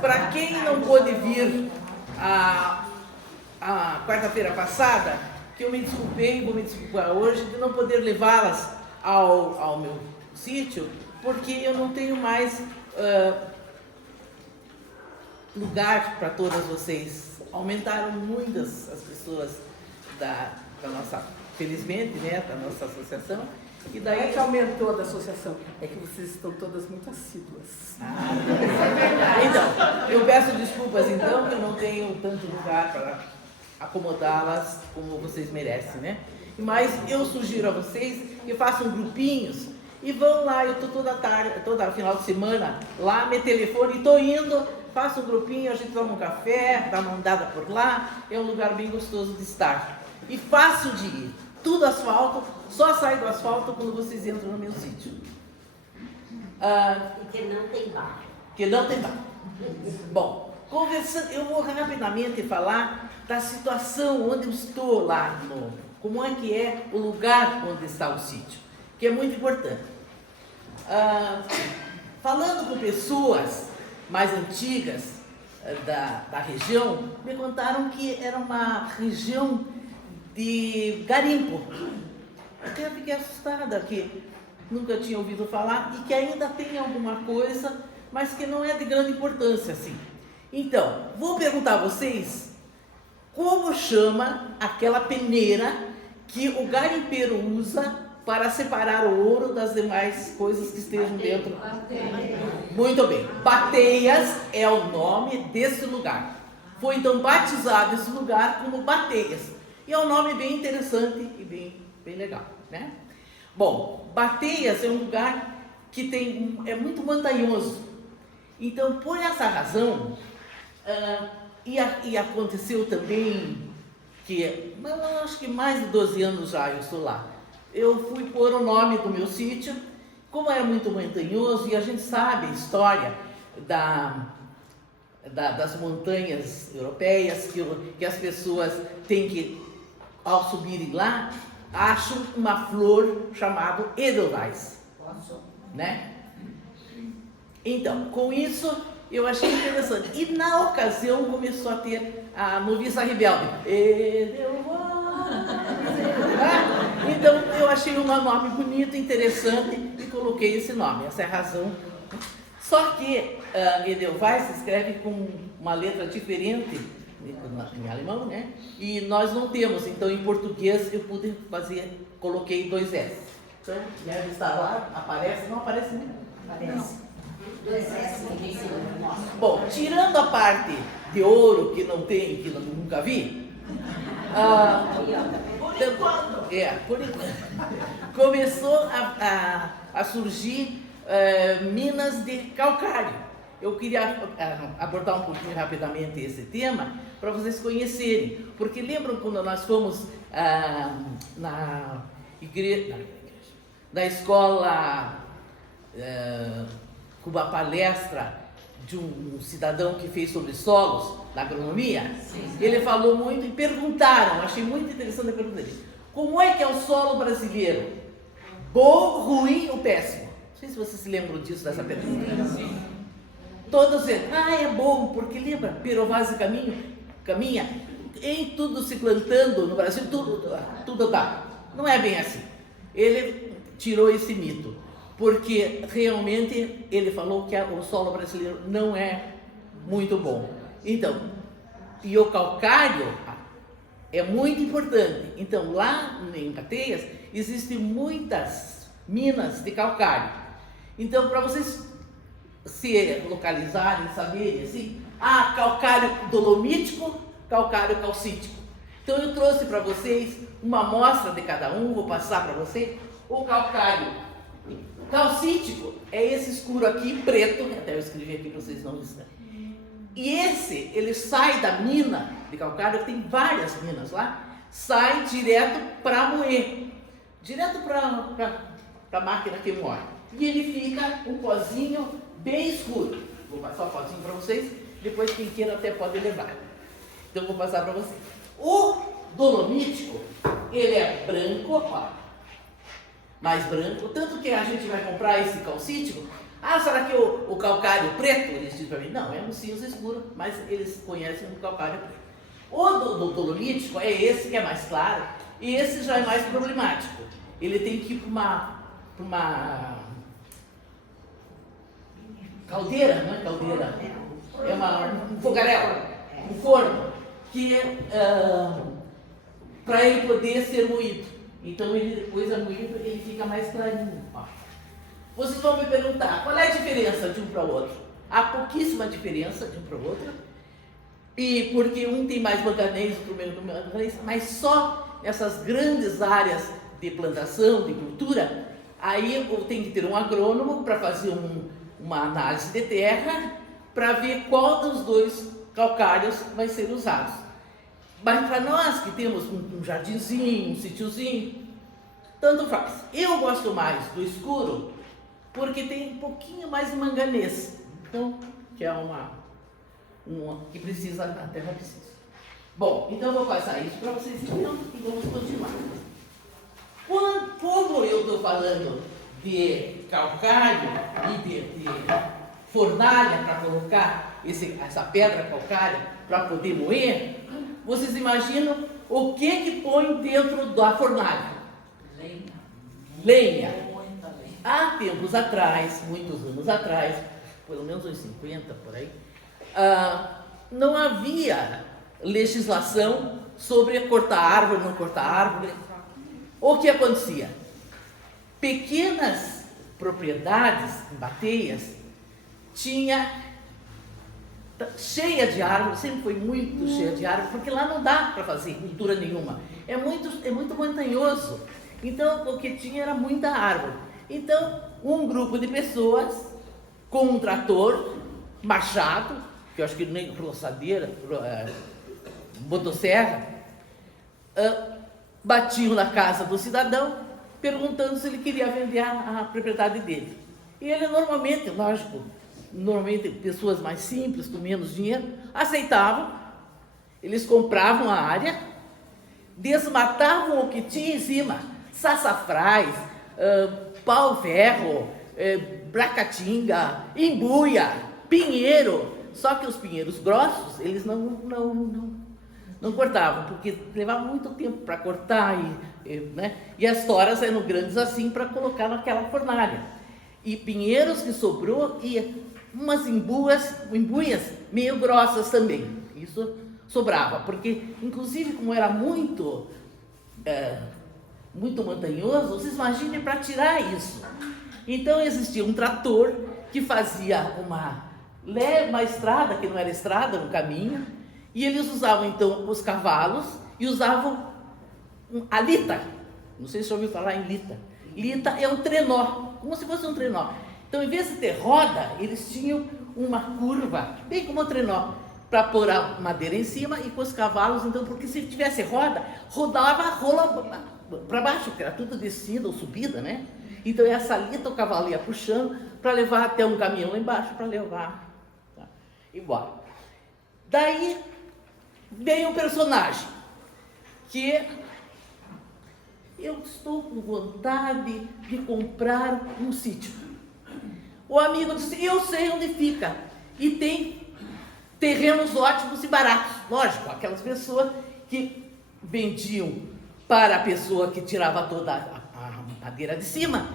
Para quem não pôde vir a quarta-feira passada, que eu me desculpei, vou me desculpar hoje, de não poder levá-las ao meu sítio, porque eu não tenho mais lugar para todas vocês. Aumentaram muitas as pessoas da nossa, felizmente, né, da nossa associação. E daí Não é que aumentou da associação, é que vocês estão todas muito assíduas. Então, eu peço desculpas então, que eu não tenho tanto lugar para acomodá-las como vocês merecem, né? Mas eu sugiro a vocês que façam grupinhos e vão lá. Eu estou toda tarde, toda final de semana lá, me telefone e estou indo, faço um grupinho, a gente toma um café, dá uma andada por lá, é um lugar bem gostoso de estar. E fácil de ir, tudo asfalto, só sai do asfalto quando vocês entram no meu sítio. Que não tem bar. Que não tem bar. Bom, conversando, eu vou rapidamente falar da situação onde eu estou lá, como é que é o lugar onde está o sítio, que é muito importante. Falando com pessoas mais antigas da região, me contaram que era uma região de garimpo. Até fiquei assustada, que nunca tinha ouvido falar e que ainda tem alguma coisa, mas que não é de grande importância assim. Então, vou perguntar a vocês como chama aquela peneira que o garimpeiro usa para separar o ouro das demais coisas que estejam dentro. Muito bem. Bateias é o nome desse lugar. Foi então batizado esse lugar como Bateias. E é um nome bem interessante e bem legal, né? Bom, Bateias é um lugar que é muito montanhoso. Então, por essa razão, e aconteceu também que, acho que mais de 12 anos já eu estou lá. Eu fui pôr o nome do meu sítio, como era muito montanhoso, e a gente sabe a história das montanhas europeias, que as pessoas têm que, ao subirem lá, acham uma flor chamada Edelweiss, né? Então, com isso, eu achei interessante. E na ocasião começou a ter a noviça rebelde. Edelweiss. Então, eu achei um nome bonito, interessante e coloquei esse nome. Essa é a razão. Só que Edelweiss se escreve com uma letra diferente em alemão, né? E nós não temos, então em português eu pude coloquei 2 S. Então, deve estar lá, aparece, não aparece, né? Parece. 2 S em cima. Bom, tirando a parte de ouro que não tem, que eu nunca vi, por enquanto, começou a surgir minas de calcário. Eu queria abordar um pouquinho rapidamente esse tema para vocês conhecerem, porque lembram quando nós fomos na escola com uma palestra de um cidadão que fez sobre solos na agronomia? Sim. Ele falou muito e perguntaram, achei muito interessante a pergunta dele: como é que é o solo brasileiro? Bom, ruim ou péssimo? Não sei se vocês se lembram disso, dessa pergunta. Sim. Todos dizem, é bom, porque lembra, Pirovase caminha, em tudo se plantando no Brasil, tudo dá. Não é bem assim. Ele tirou esse mito, porque realmente ele falou que o solo brasileiro não é muito bom. Então, e o calcário é muito importante. Então, lá em Bateias, existem muitas minas de calcário. Então, para vocês se localizarem, saberem assim, calcário dolomítico, calcário calcítico. Então eu trouxe para vocês uma amostra de cada um, vou passar para vocês. O calcário calcítico é esse escuro aqui, preto, até eu escrevi aqui para vocês não verem. E ele sai da mina de calcário, tem várias minas lá, sai direto para moer, direto para a máquina que moe. E ele fica um pozinho bem escuro. Vou passar o pozinho para vocês, depois quem queira até pode levar. Então vou passar para vocês. O dolomítico, ele é branco, mais branco, tanto que a gente vai comprar esse calcítico, Ah, será que o calcário preto? Eles dizem para mim, não, é um cinza escuro, mas eles conhecem o calcário preto. O do dolomítico é esse que é mais claro, e esse já é mais problemático. Ele tem que ir para uma caldeira, não é caldeira, é um fogaréu, um forno, que é para ele poder ser moído. Então ele depois é moído, ele fica mais clarinho. Ó. Vocês vão me perguntar, qual é a diferença de um para o outro? Há pouquíssima diferença de um para o outro, e porque um tem mais manganês, outro menos manganês, mas só nessas grandes áreas de plantação, de cultura, aí tem que ter um agrônomo para fazer uma análise de terra, para ver qual dos dois calcários vai ser usado. Mas para nós que temos um jardinzinho, um sítiozinho, tanto faz. Eu gosto mais do escuro, porque tem um pouquinho mais de manganês, então, que é uma que precisa, a terra precisa. Bom, então eu vou passar isso para vocês então, e vamos continuar. Como eu estou falando de calcário e de fornalha para colocar essa pedra calcária para poder moer, vocês imaginam o que põe dentro da fornalha? Lenha. Há tempos atrás, muitos anos atrás, pelo menos uns 50 por aí, não havia legislação sobre cortar árvore, não cortar árvore. O que acontecia? Pequenas propriedades, bateias, tinha cheia de árvore, sempre foi muito cheia de árvore, porque lá não dá para fazer cultura nenhuma. É muito montanhoso. Então, o que tinha era muita árvore. Então, um grupo de pessoas com um trator, machado, que eu acho que nem roçadeira, motosserra, batiam na casa do cidadão, perguntando se ele queria vender a propriedade dele. E ele normalmente, lógico, pessoas mais simples, com menos dinheiro, aceitavam, eles compravam a área, desmatavam o que tinha em cima, sassafrás, pau-ferro, bracatinga, embuia, pinheiro. Só que os pinheiros grossos, eles não cortavam, porque levava muito tempo para cortar, né? E as toras eram grandes assim para colocar naquela fornalha. E pinheiros que sobrou, e umas embuias meio grossas também. Isso sobrava, porque inclusive como era muito montanhoso, vocês imaginem para tirar isso. Então existia um trator que fazia uma estrada, que não era estrada, no caminho, e eles usavam então os cavalos e usavam a lita. Não sei se já ouviu falar em lita. Lita é um trenó, como se fosse um trenó. Então, em vez de ter roda, eles tinham uma curva, bem como um trenó, para pôr a madeira em cima e com os cavalos, então, porque se tivesse roda, rola para baixo, porque era tudo descida ou subida, né? Então, essa lita o cavalo ia puxando para levar até um caminhão lá embaixo, para levar, tá? Igual. Daí, veio um personagem, que eu estou com vontade de comprar um sítio. O amigo disse, eu sei onde fica, e tem terrenos ótimos e baratos. Lógico, aquelas pessoas que vendiam para a pessoa que tirava toda a madeira de cima,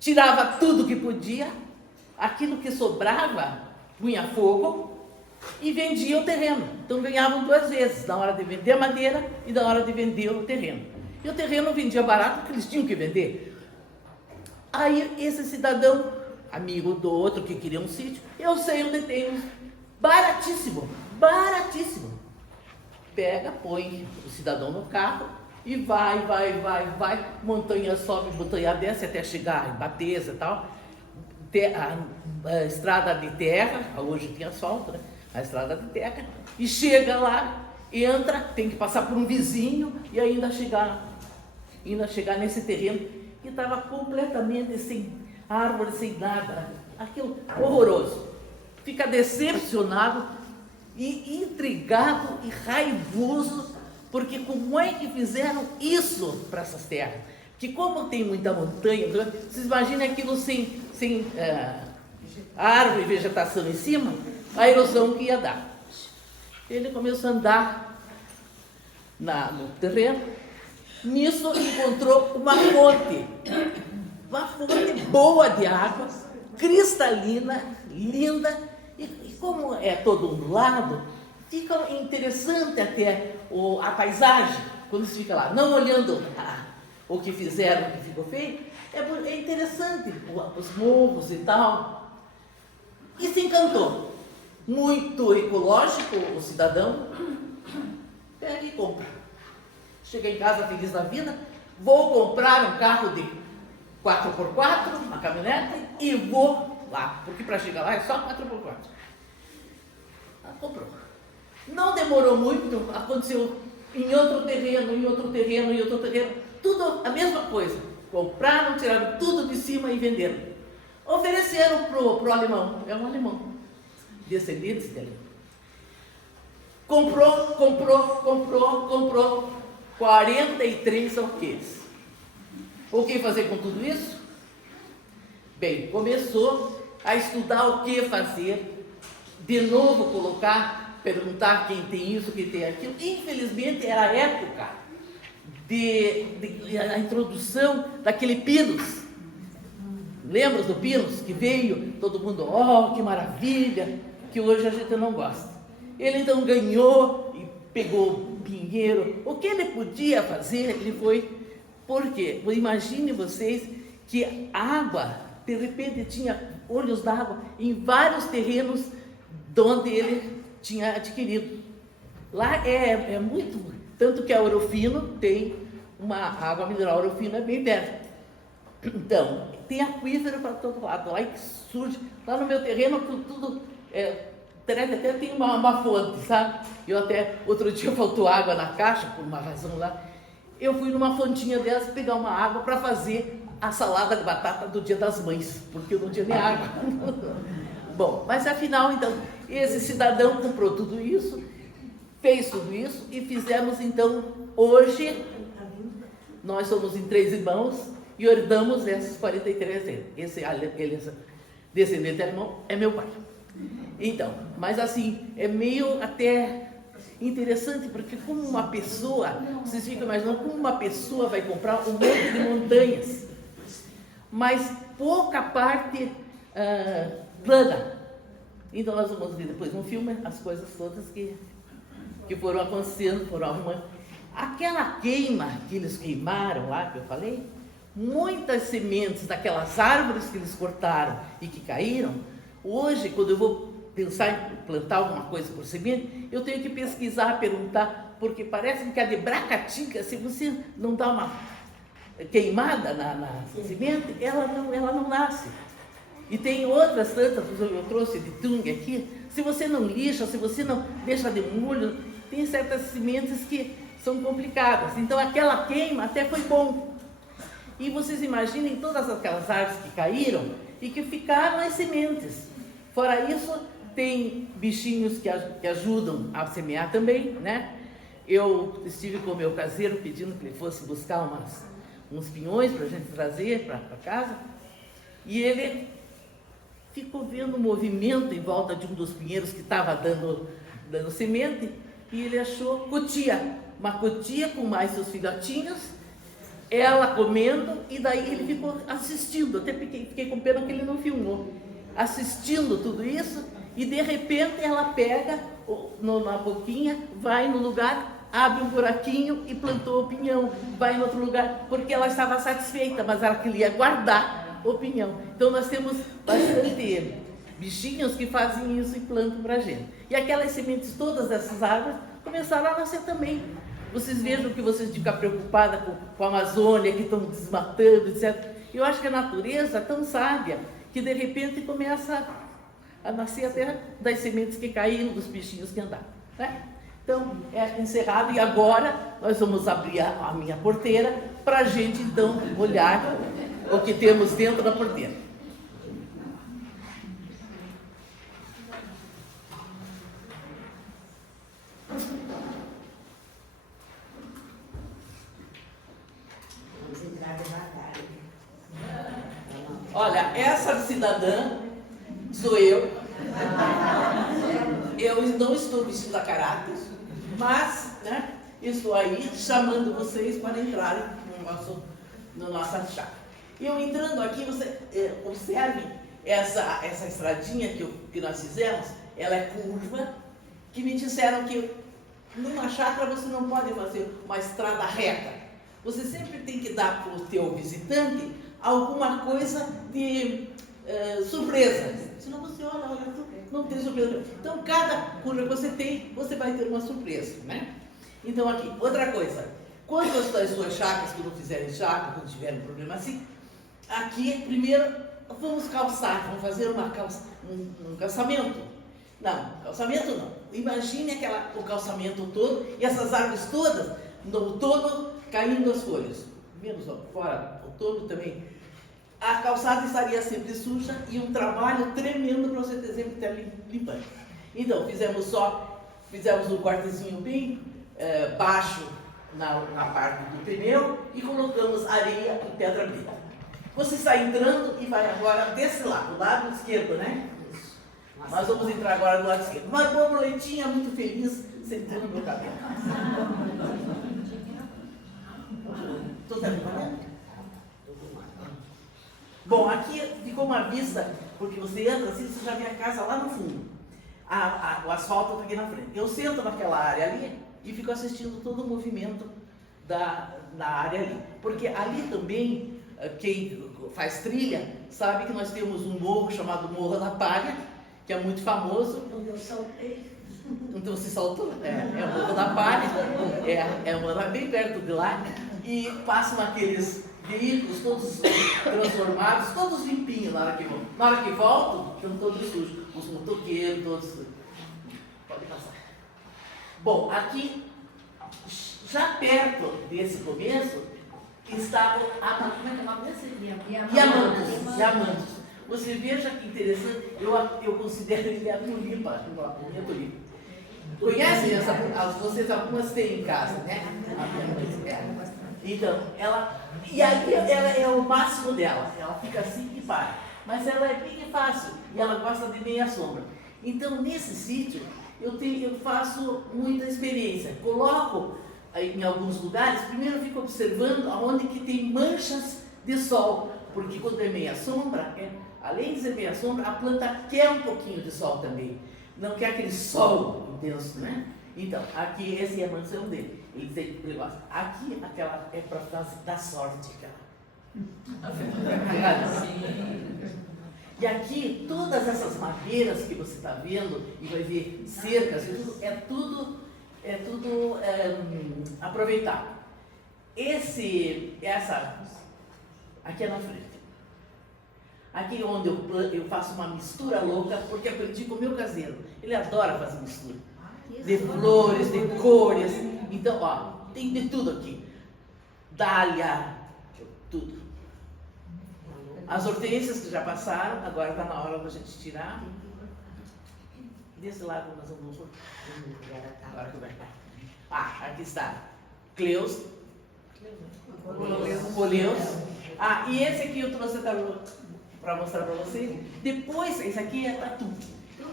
tirava tudo que podia, aquilo que sobrava, punha fogo e vendia o terreno. Então ganhavam duas vezes, na hora de vender a madeira e na hora de vender o terreno. E o terreno vendia barato porque eles tinham que vender. Aí esse cidadão, amigo do outro que queria um sítio, eu sei onde tem um, baratíssimo, baratíssimo. Pega, põe o cidadão no carro e vai, montanha sobe, montanha desce até chegar em Bateza e tal. A estrada de terra, hoje tem asfalto, né? A estrada de terra, e chega lá, entra, tem que passar por um vizinho e ainda chegar nesse terreno que estava completamente sem árvore, sem nada, aquilo horroroso. Fica decepcionado e intrigado e raivoso, porque como é que fizeram isso para essas terras? Que como tem muita montanha, vocês imaginem aquilo sem árvore e vegetação em cima, a erosão que ia dar. Ele começou a andar no terreno. Nisso encontrou uma fonte boa de água, cristalina, linda, e como é todo ondulado, fica interessante até a paisagem, quando você fica lá, não olhando o que fizeram, o que ficou feio, é interessante, os morros e tal. E se encantou. Muito ecológico o cidadão, pega e compra. Chega em casa feliz da vida, vou comprar um carro de 4x4, uma caminhonete, e vou lá, porque para chegar lá é só 4x4. Comprou. Não demorou muito, aconteceu em outro terreno, tudo a mesma coisa. Compraram, tiraram tudo de cima e venderam. Ofereceram pro alemão, é um alemão, descendente de alemão. Comprou 43 alqueires. O que fazer com tudo isso? Bem, começou a estudar o que fazer, de novo perguntar quem tem isso, quem tem aquilo. Infelizmente era a época a introdução daquele Pinus. Lembra do Pinus que veio? Todo mundo, que maravilha, que hoje a gente não gosta. Ele então ganhou e pegou pinheiro. O que ele podia fazer, ele foi. Por quê? Imagine vocês que a água, de repente tinha olhos d'água em vários terrenos de onde ele tinha adquirido. Lá é muito, tanto que a Ouro Fino tem uma água mineral, Ouro Fino é bem perto. Então, tem aquífero para todo lado, lá que surge, lá no meu terreno tudo até tem uma fonte, sabe? Eu até, outro dia faltou água na caixa, por uma razão lá, eu fui numa fontinha delas pegar uma água para fazer a salada de batata do Dia das Mães, porque eu não tinha nem água. Bom, mas afinal, então, esse cidadão comprou tudo isso, fez tudo isso, e fizemos, então, hoje, nós somos em 3 irmãos, e herdamos esses 43. Esse descendente alemão é meu pai. Então, mas assim, é meio até interessante, porque como uma pessoa, vocês ficam imaginando como uma pessoa vai comprar um monte de montanhas, mas pouca parte plana. Então nós vamos ver depois no filme as coisas todas que foram acontecendo, foram arrumando. Aquela queima que eles queimaram lá, que eu falei, muitas sementes daquelas árvores que eles cortaram e que caíram, hoje, quando eu vou pensar em plantar alguma coisa por semente, eu tenho que pesquisar, perguntar, porque parece que a de bracatinga, se você não dá uma queimada na semente, ela não nasce. E tem outras tantas, eu trouxe de tung aqui, se você não lixa, se você não deixa de molho, tem certas sementes que são complicadas. Então aquela queima até foi bom. E vocês imaginem todas aquelas árvores que caíram e que ficaram as sementes. Fora isso, tem bichinhos que ajudam a semear também, né? Eu estive com o meu caseiro pedindo que ele fosse buscar uns pinhões para a gente trazer para casa. E ele ficou vendo um movimento em volta de um dos pinheiros que estava dando semente. E ele achou cotia, uma cotia com mais seus filhotinhos, ela comendo, e daí ele ficou assistindo, até fiquei com pena que ele não filmou, assistindo tudo isso, e de repente ela pega na boquinha, vai no lugar, abre um buraquinho e plantou o pinhão, vai em outro lugar, porque ela estava satisfeita, mas ela queria guardar o pinhão. Então nós temos bastante bichinhos que fazem isso e plantam para a gente. E aquelas sementes todas dessas árvores começaram a nascer também. Vocês vejam que vocês ficam preocupadas com a Amazônia, que estão desmatando, etc. Eu acho que a natureza é tão sábia que de repente começa a nascer até das sementes que caíram, dos bichinhos que andaram, né? Então, é encerrado, e agora nós vamos abrir a minha porteira para a gente então olhar o que temos dentro da porteira. Olha, essa cidadã Sou eu. Eu não estou vestido a caráter, mas, né, estou aí chamando vocês para entrarem no nossa chácara. Eu entrando aqui, você observe essa estradinha que nós fizemos, ela é curva, que me disseram que numa chácara você não pode fazer uma estrada reta. Você sempre tem que dar para o teu visitante alguma coisa de surpresa. Senão você olha, não tem surpresa. Então, cada curva que você tem, você vai ter uma surpresa, né? Então, aqui, outra coisa. Quando as suas chácaras, que não fizerem chácara, quando tiverem um problema assim, aqui, primeiro, vamos calçar, vamos fazer um calçamento. Não, calçamento não. Imagine o calçamento todo e essas árvores todas, no outono, caindo as folhas. Menos fora, outono também. A calçada estaria sempre suja e um trabalho tremendo para você ter sempre estar limpando. Então, fizemos um cortezinho bem baixo na parte do pneu e colocamos areia e pedra preta. Você está entrando e vai agora desse lado, do lado esquerdo, né? Nós vamos entrar agora do lado esquerdo. Uma borboletinha muito feliz sentando no meu cabelo. Estou terminando? Bom, aqui ficou uma vista, porque você entra assim, você já vê a casa lá no fundo. O asfalto está aqui na frente. Eu sento naquela área ali e fico assistindo todo o movimento da área ali. Porque ali também, quem faz trilha, sabe que nós temos um morro chamado Morro da Palha, que é muito famoso. Onde eu saltei. Então você saltou? É o Morro da Palha, é bem perto de lá, e passam aqueles veículos todos transformados, todos limpinhos na hora que vão. Na hora que voltam, estão todos sujos. Os motoqueiros, todos. Pode passar. Bom, aqui, já perto desse começo, estava como é que é o nome desse? Diamantos. Você veja que interessante, eu considero ele a tulipa. Conhecem vocês algumas têm em casa, né? Então, ela é o máximo dela, ela fica assim e para. Mas ela é bem fácil e ela gosta de meia sombra. Então, nesse sítio, eu faço muita experiência. Coloco em alguns lugares, primeiro eu fico observando aonde que tem manchas de sol, porque quando é meia sombra, além de ser meia sombra, a planta quer um pouquinho de sol também. Não quer aquele sol intenso, né? Então, aqui esse é a mansão dele. Ele tem negócio. Aqui, aquela é para dar sorte, aquela. E aqui, todas essas madeiras que você está vendo, e vai ver cercas, é tudo aproveitado. Aqui é na frente. Aqui é onde eu faço uma mistura louca, porque aprendi com o meu caseiro. Ele adora fazer mistura. De flores, de cores. Então, ó, tem de tudo aqui. Dália, tudo. As hortênsias que já passaram, agora está na hora da gente tirar. Desse lado nós vamos pôr. Agora que vai. Aqui está. Cleus. Coleus. E esse aqui eu trouxe para mostrar para vocês. Depois, esse aqui é tatu.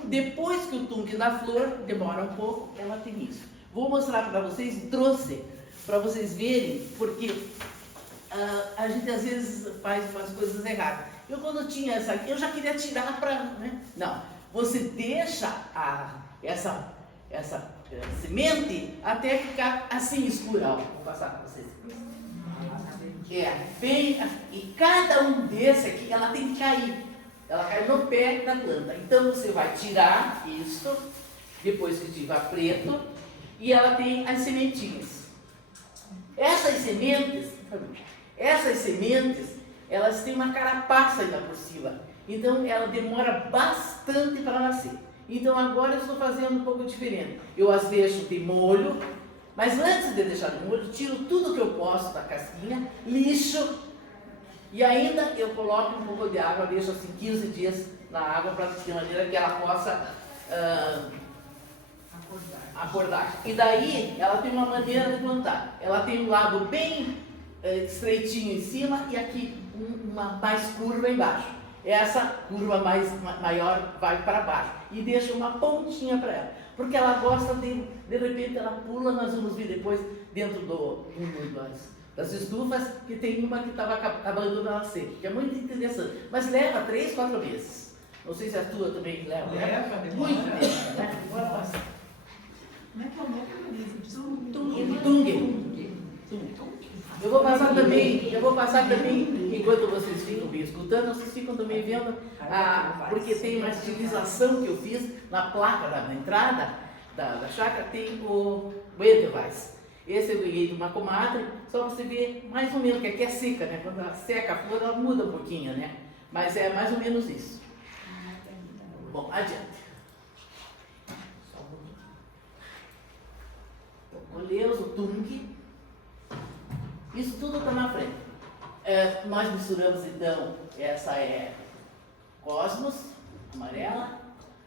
Depois que o tungue dá flor, demora um pouco, ela tem isso. Vou mostrar para vocês, trouxe para vocês verem, porque a gente às vezes faz coisas erradas. Eu quando tinha essa aqui, eu já queria tirar para... Né? Não, você deixa essa semente até ficar assim escura. Vou passar para vocês. E cada um desse aqui, ela tem que cair. Ela cai no pé da planta. Então você vai tirar isso, depois que tiver preto, e ela tem as sementinhas. Essas sementes, elas têm uma carapaça ainda por cima. Então ela demora bastante para nascer. Então agora eu estou fazendo um pouco diferente. Eu as deixo de molho, mas antes de deixar de molho, tiro tudo que eu posso da casquinha, lixo. E ainda eu coloco um pouco de água, deixo assim 15 dias na água, de maneira que ela possa acordar. E daí ela tem uma maneira de plantar. Ela tem um lado bem estreitinho em cima e aqui uma mais curva embaixo. essa curva maior vai para baixo e deixa uma pontinha para ela, porque ela gosta de repente ela pula. Nós vamos ver depois dentro das estufas que tem uma que estava acabando de nascer, que é muito interessante, mas leva 3, 4 meses. Não sei se a tua também leva. Muito tempo, né? Como é que é o nome? Tungue. Eu vou passar também, enquanto vocês ficam me escutando, vocês ficam também vendo, porque tem uma estilização que eu fiz na placa da entrada da chácara, tem o Edelweiss. Esse eu ganhei de uma comadre, só para você ver mais ou menos, que aqui é seca, né? Quando ela seca a flor, ela muda um pouquinho, né? Mas é mais ou menos isso. Bom, adiante. Colhemos o Tung. Isso tudo está na frente. Nós misturamos então, essa é Cosmos, amarela.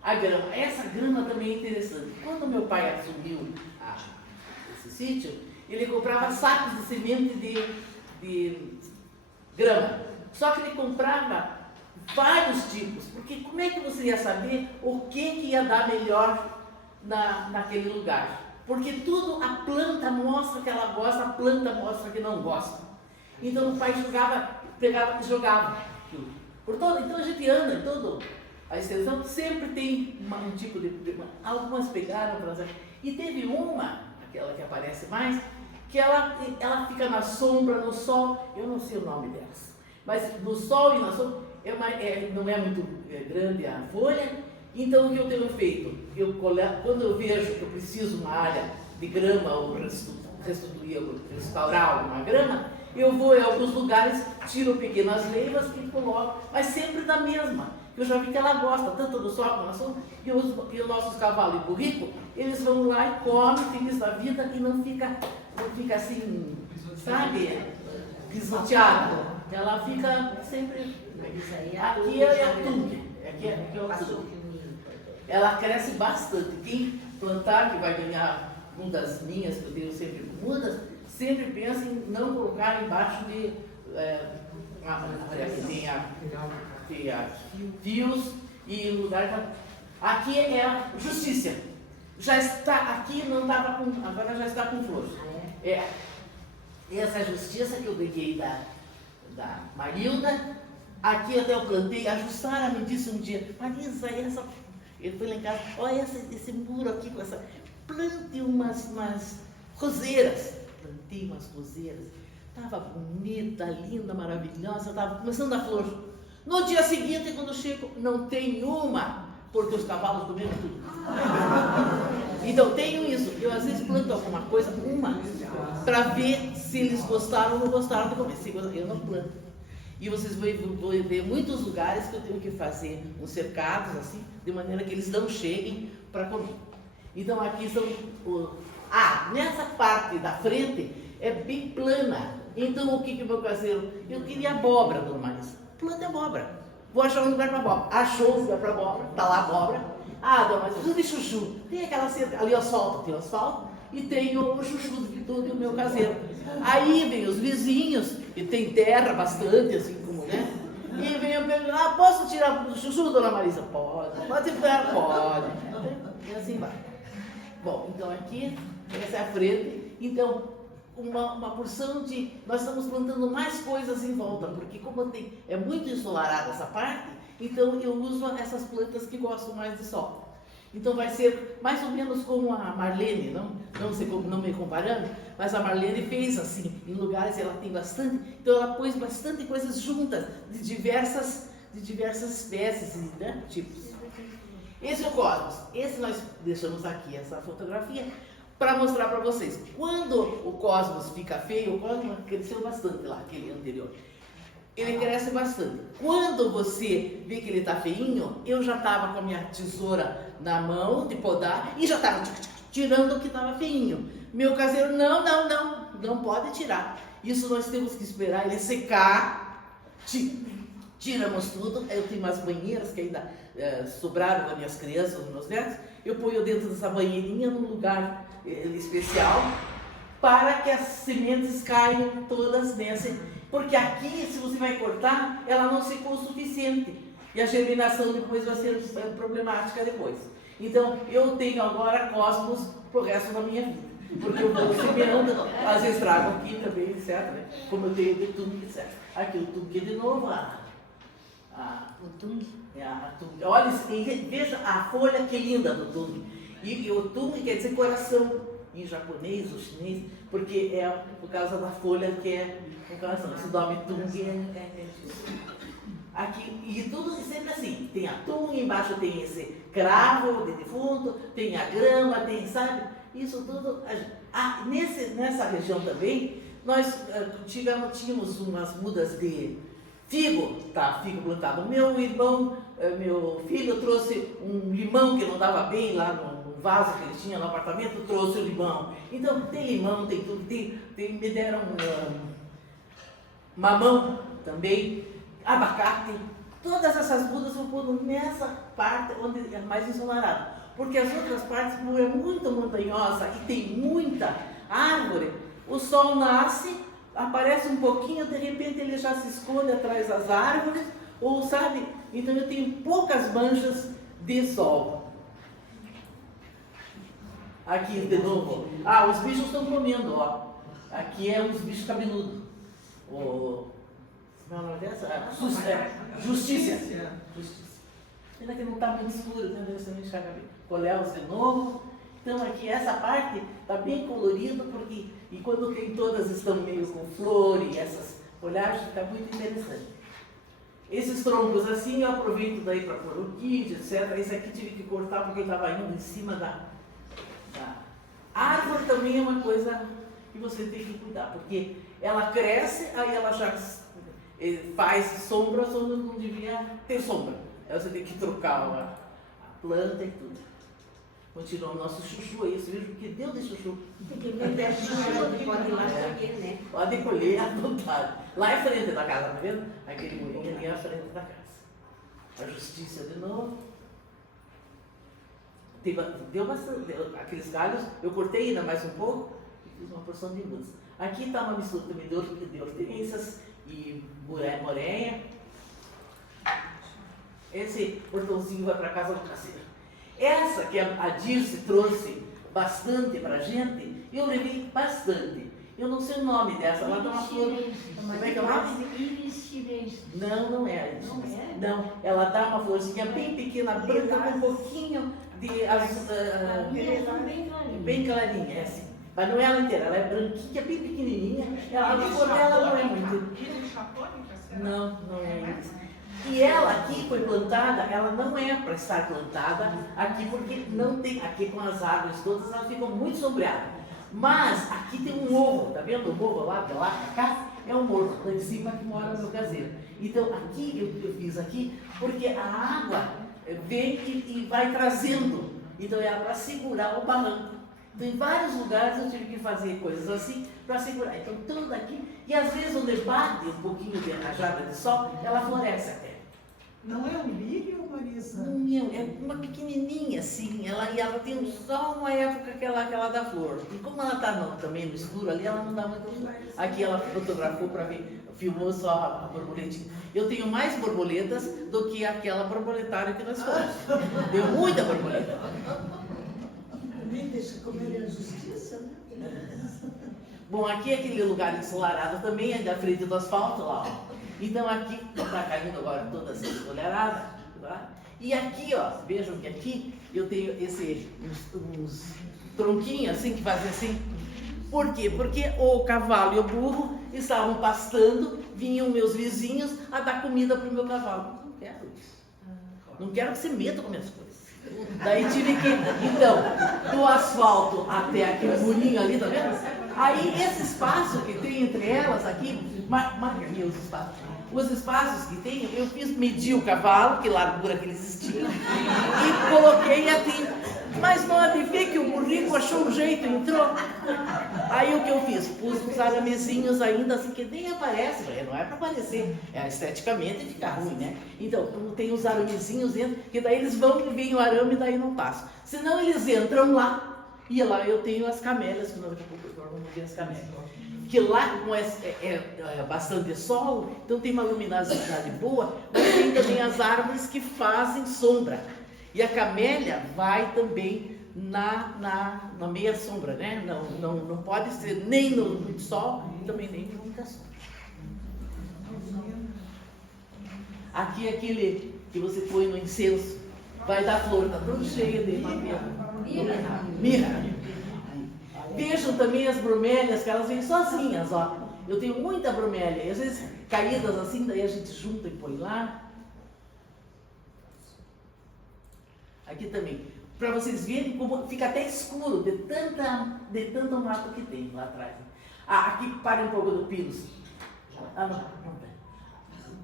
A grama, essa grama também é interessante. Quando meu pai assumiu esse sítio, ele comprava sacos de semente de grama. Só que ele comprava vários tipos, porque como é que você ia saber o que ia dar melhor naquele lugar? Porque tudo, a planta mostra que ela gosta, a planta mostra que não gosta. Então o pai pegava e jogava por todo. Então a gente anda em todo a extensão, sempre tem um tipo de algumas pegaram, e teve uma, aquela que aparece mais, que ela fica na sombra, no sol, eu não sei o nome delas, mas no sol e na sombra, não é muito grande a folha. Então, o que eu tenho feito? Quando eu vejo que eu preciso uma área de grama ou restaurar alguma grama, eu vou em alguns lugares, tiro pequenas leivas e coloco, mas sempre da mesma. Eu já vi que ela gosta tanto do sol como da sombra, e os nossos cavalos e burrico, eles vão lá e comem, felizes da vida, e não fica assim, sabe, pisoteada. Ela fica sempre. Aqui é a Tung. Aqui é o Tung. Ela cresce bastante. Quem plantar, que vai ganhar uma das minhas, que eu tenho sempre com mudas, sempre pensa em não colocar embaixo de tem fios e lugar. Aqui é a Justiça. Já está, aqui não estava com, agora já está com flor. Essa é a Justiça que eu ganhei da Marilda. Aqui até eu plantei, a Jussara me disse um dia, Marisa, eu fui lá em casa, olha esse muro aqui com essa. Plante umas roseiras. Plantei umas roseiras. Estava bonita, linda, maravilhosa, estava começando a flor. No dia seguinte, quando eu chego, não tem uma, porque os cavalos comeram tudo. Então, tenho isso. Eu às vezes planto alguma coisa, para ver se eles gostaram ou não gostaram de comer. Eu não planto. E vocês vão ver muitos lugares que eu tenho que fazer uns cercados, assim, de maneira que eles não cheguem para comer. Então, aqui são... nessa parte da frente é bem plana. Então, o que o meu caseiro... Eu queria abóbora, dona Marisa. Planta abóbora. Vou achar um lugar para abóbora. Achou um lugar para abóbora. Está lá a abóbora. Dona Marisa, tudo de chuchu. Tem aquela cerca... Ali o asfalto. Tem o asfalto. E tem o chuchu do meu caseiro. Aí vem os vizinhos, e tem terra bastante, assim como, né? E vem eu perguntar, posso tirar o chuchu, dona Marisa? Pode. Pode tirar? Pode. E assim vai. Bom, então aqui, essa é a frente. Então, uma porção de... Nós estamos plantando mais coisas em volta, porque como é muito ensolarada essa parte, então eu uso essas plantas que gostam mais de sol. Então vai ser mais ou menos como a Marlene, não sei como, não me comparando, mas a Marlene fez assim, em lugares ela tem bastante, então ela pôs bastante coisas juntas, de diversas espécies, né, tipos. Esse é o Cosmos. Esse nós deixamos aqui, essa fotografia, para mostrar para vocês. Quando o Cosmos fica feio, o Cosmos cresceu bastante lá, aquele anterior. Ele cresce bastante. Quando você vê que ele está feinho, eu já estava com a minha tesoura na mão de podar e já estava tirando o que estava feinho. Meu caseiro, não pode tirar. Isso nós temos que esperar ele secar. Tiramos tudo. Eu tenho umas banheiras que ainda sobraram das minhas crianças, dos meus netos. Eu ponho dentro dessa banheirinha num lugar especial para que as sementes caiam todas nessa. Porque aqui, se você vai cortar, ela não secou o suficiente. E a germinação depois vai ser problemática depois. Então, eu tenho agora cosmos pro resto da minha vida. Porque eu vou semeando, às vezes trago aqui também, etc. Né? Como eu tenho de tung, etc. Aqui o tung de novo, o tung. Olha, veja a folha que linda do tung. E o tung quer dizer coração em japonês ou chinês, porque é por causa da folha que é o coração. Esse nome tung é disso. Aqui, e tudo sempre assim, tem a tung, embaixo tem esse cravo de defunto, tem a grama, tem, sabe? Isso tudo. Nessa região também, nós tínhamos umas mudas de figo, tá? Figo plantado. Meu irmão, meu filho trouxe um limão que não dava bem lá no vaso que ele tinha no apartamento, trouxe o limão. Então, tem limão, tem tudo, me deram mamão também, abacate. Todas essas mudas eu pôr nessa parte onde é mais ensolarado. Porque as outras partes, como é muito montanhosa e tem muita árvore, o sol nasce, aparece um pouquinho, de repente ele já se esconde atrás das árvores, ou sabe? Então eu tenho poucas manchas de sol. Aqui de novo. Os bichos estão comendo, ó. Aqui é os bichos cabeludos. Não é o nome dessa? Justiça. Ainda que não está muito escuro, né? Você não enxerga bem. Coléus de novo. Então aqui essa parte está bem colorida, porque e quando tem todas estão meio com flor e essas folhagens, fica muito interessante. Esses troncos assim eu aproveito daí para pôr orquídea, etc. Esse aqui tive que cortar porque estava indo em cima da árvore. Também é uma coisa que você tem que cuidar, porque ela cresce, aí ela já faz sombra onde não devia ter sombra. Aí você tem que trocar a planta e tudo. Continua o nosso chuchu aí, você viu o que deu de chuchu? Pode ir lá colher, né? Pode colher à vontade. Lá em frente da casa, tá vendo? Aquele murinho ali à frente da casa. A justiça de novo. Deu bastante, aqueles galhos, eu cortei ainda mais um pouco e fiz uma porção de mudas. Aqui está uma mistura também de hortênsias e morenha. Esse portãozinho vai para a casa do caseiro. Essa que a Dirce trouxe bastante para a gente, eu levei bastante. Eu não sei o nome dessa, ela dá uma flor. Como é que é o nome? Não é isso. Não é? Não, ela dá uma florzinha bem pequena, branca, com um pouquinho de azul, bem clarinha, é assim. Mas não é ela inteira, ela é branquinha, bem pequenininha. A flor dela não é muito. Não é isso. E ela aqui foi plantada, ela não é para estar plantada aqui, porque não tem, aqui com as árvores todas, elas ficam muito sombreadas. Mas aqui tem um morro, tá vendo o morro lá, de lá para cá? É um morro lá em cima que mora no caseiro. Então aqui, eu fiz aqui, porque a água vem e vai trazendo. Então é para segurar o barranco. Então, em vários lugares eu tive que fazer coisas assim para segurar. Então tudo aqui, e às vezes onde bate um pouquinho de rajada de sol, ela floresce até. Não é um lírio, Marisa? Não, é uma pequenininha assim, ela tem só uma época que ela dá flor. E como ela está também no escuro ali, ela não dá muita flor. Aqui ela fotografou para ver, filmou só a borboletinha. Eu tenho mais borboletas do que aquela borboletária que nós fomos. Deu muita borboleta. Nem deixa comer a justiça, né? Bom, aqui é aquele lugar ensolarado também, é da frente do asfalto lá, ó. Então aqui está caindo agora toda essa folharada, tá? E aqui, ó, vejam que aqui eu tenho uns tronquinhos assim, que fazem assim. Por quê? Porque o cavalo e o burro estavam pastando, vinham meus vizinhos a dar comida para o meu cavalo. Não quero isso. Não quero que você meta com minhas coisas. Daí tive que, então, do asfalto até aquele murinho ali, tá vendo? Aí esse espaço que tem entre elas aqui, marca aqui os espaços. Os espaços que tem, eu medi o cavalo, que largura que eles tinham, e coloquei aqui. Mas pode ver que o burrico achou um jeito, entrou. Aí o que eu fiz? Pus os aramezinhos ainda assim, que nem aparece, não é para aparecer, é esteticamente ficar ruim, né? Então, tem os aramezinhos dentro, que daí eles vão e vem o arame e daí não passa. Senão eles entram lá E lá eu tenho as camélias, que nós vamos ver as camélias. Que lá, como é bastante sol, então tem uma luminosidade boa, mas tem também as árvores que fazem sombra. E a camélia vai também na meia sombra, né? Não pode ser nem no muito sol e também nem no muita sombra. Aqui aquele que você põe no incenso, vai dar flor, está tudo cheio de mirra. Vejam também as bromélias, que elas vêm sozinhas, ó. Eu tenho muita bromélia, e às vezes caídas assim, daí a gente junta e põe lá. Aqui também, para vocês verem como fica até escuro de tanta mato que tem lá atrás. Aqui pare um pouco do pinos. Não tem.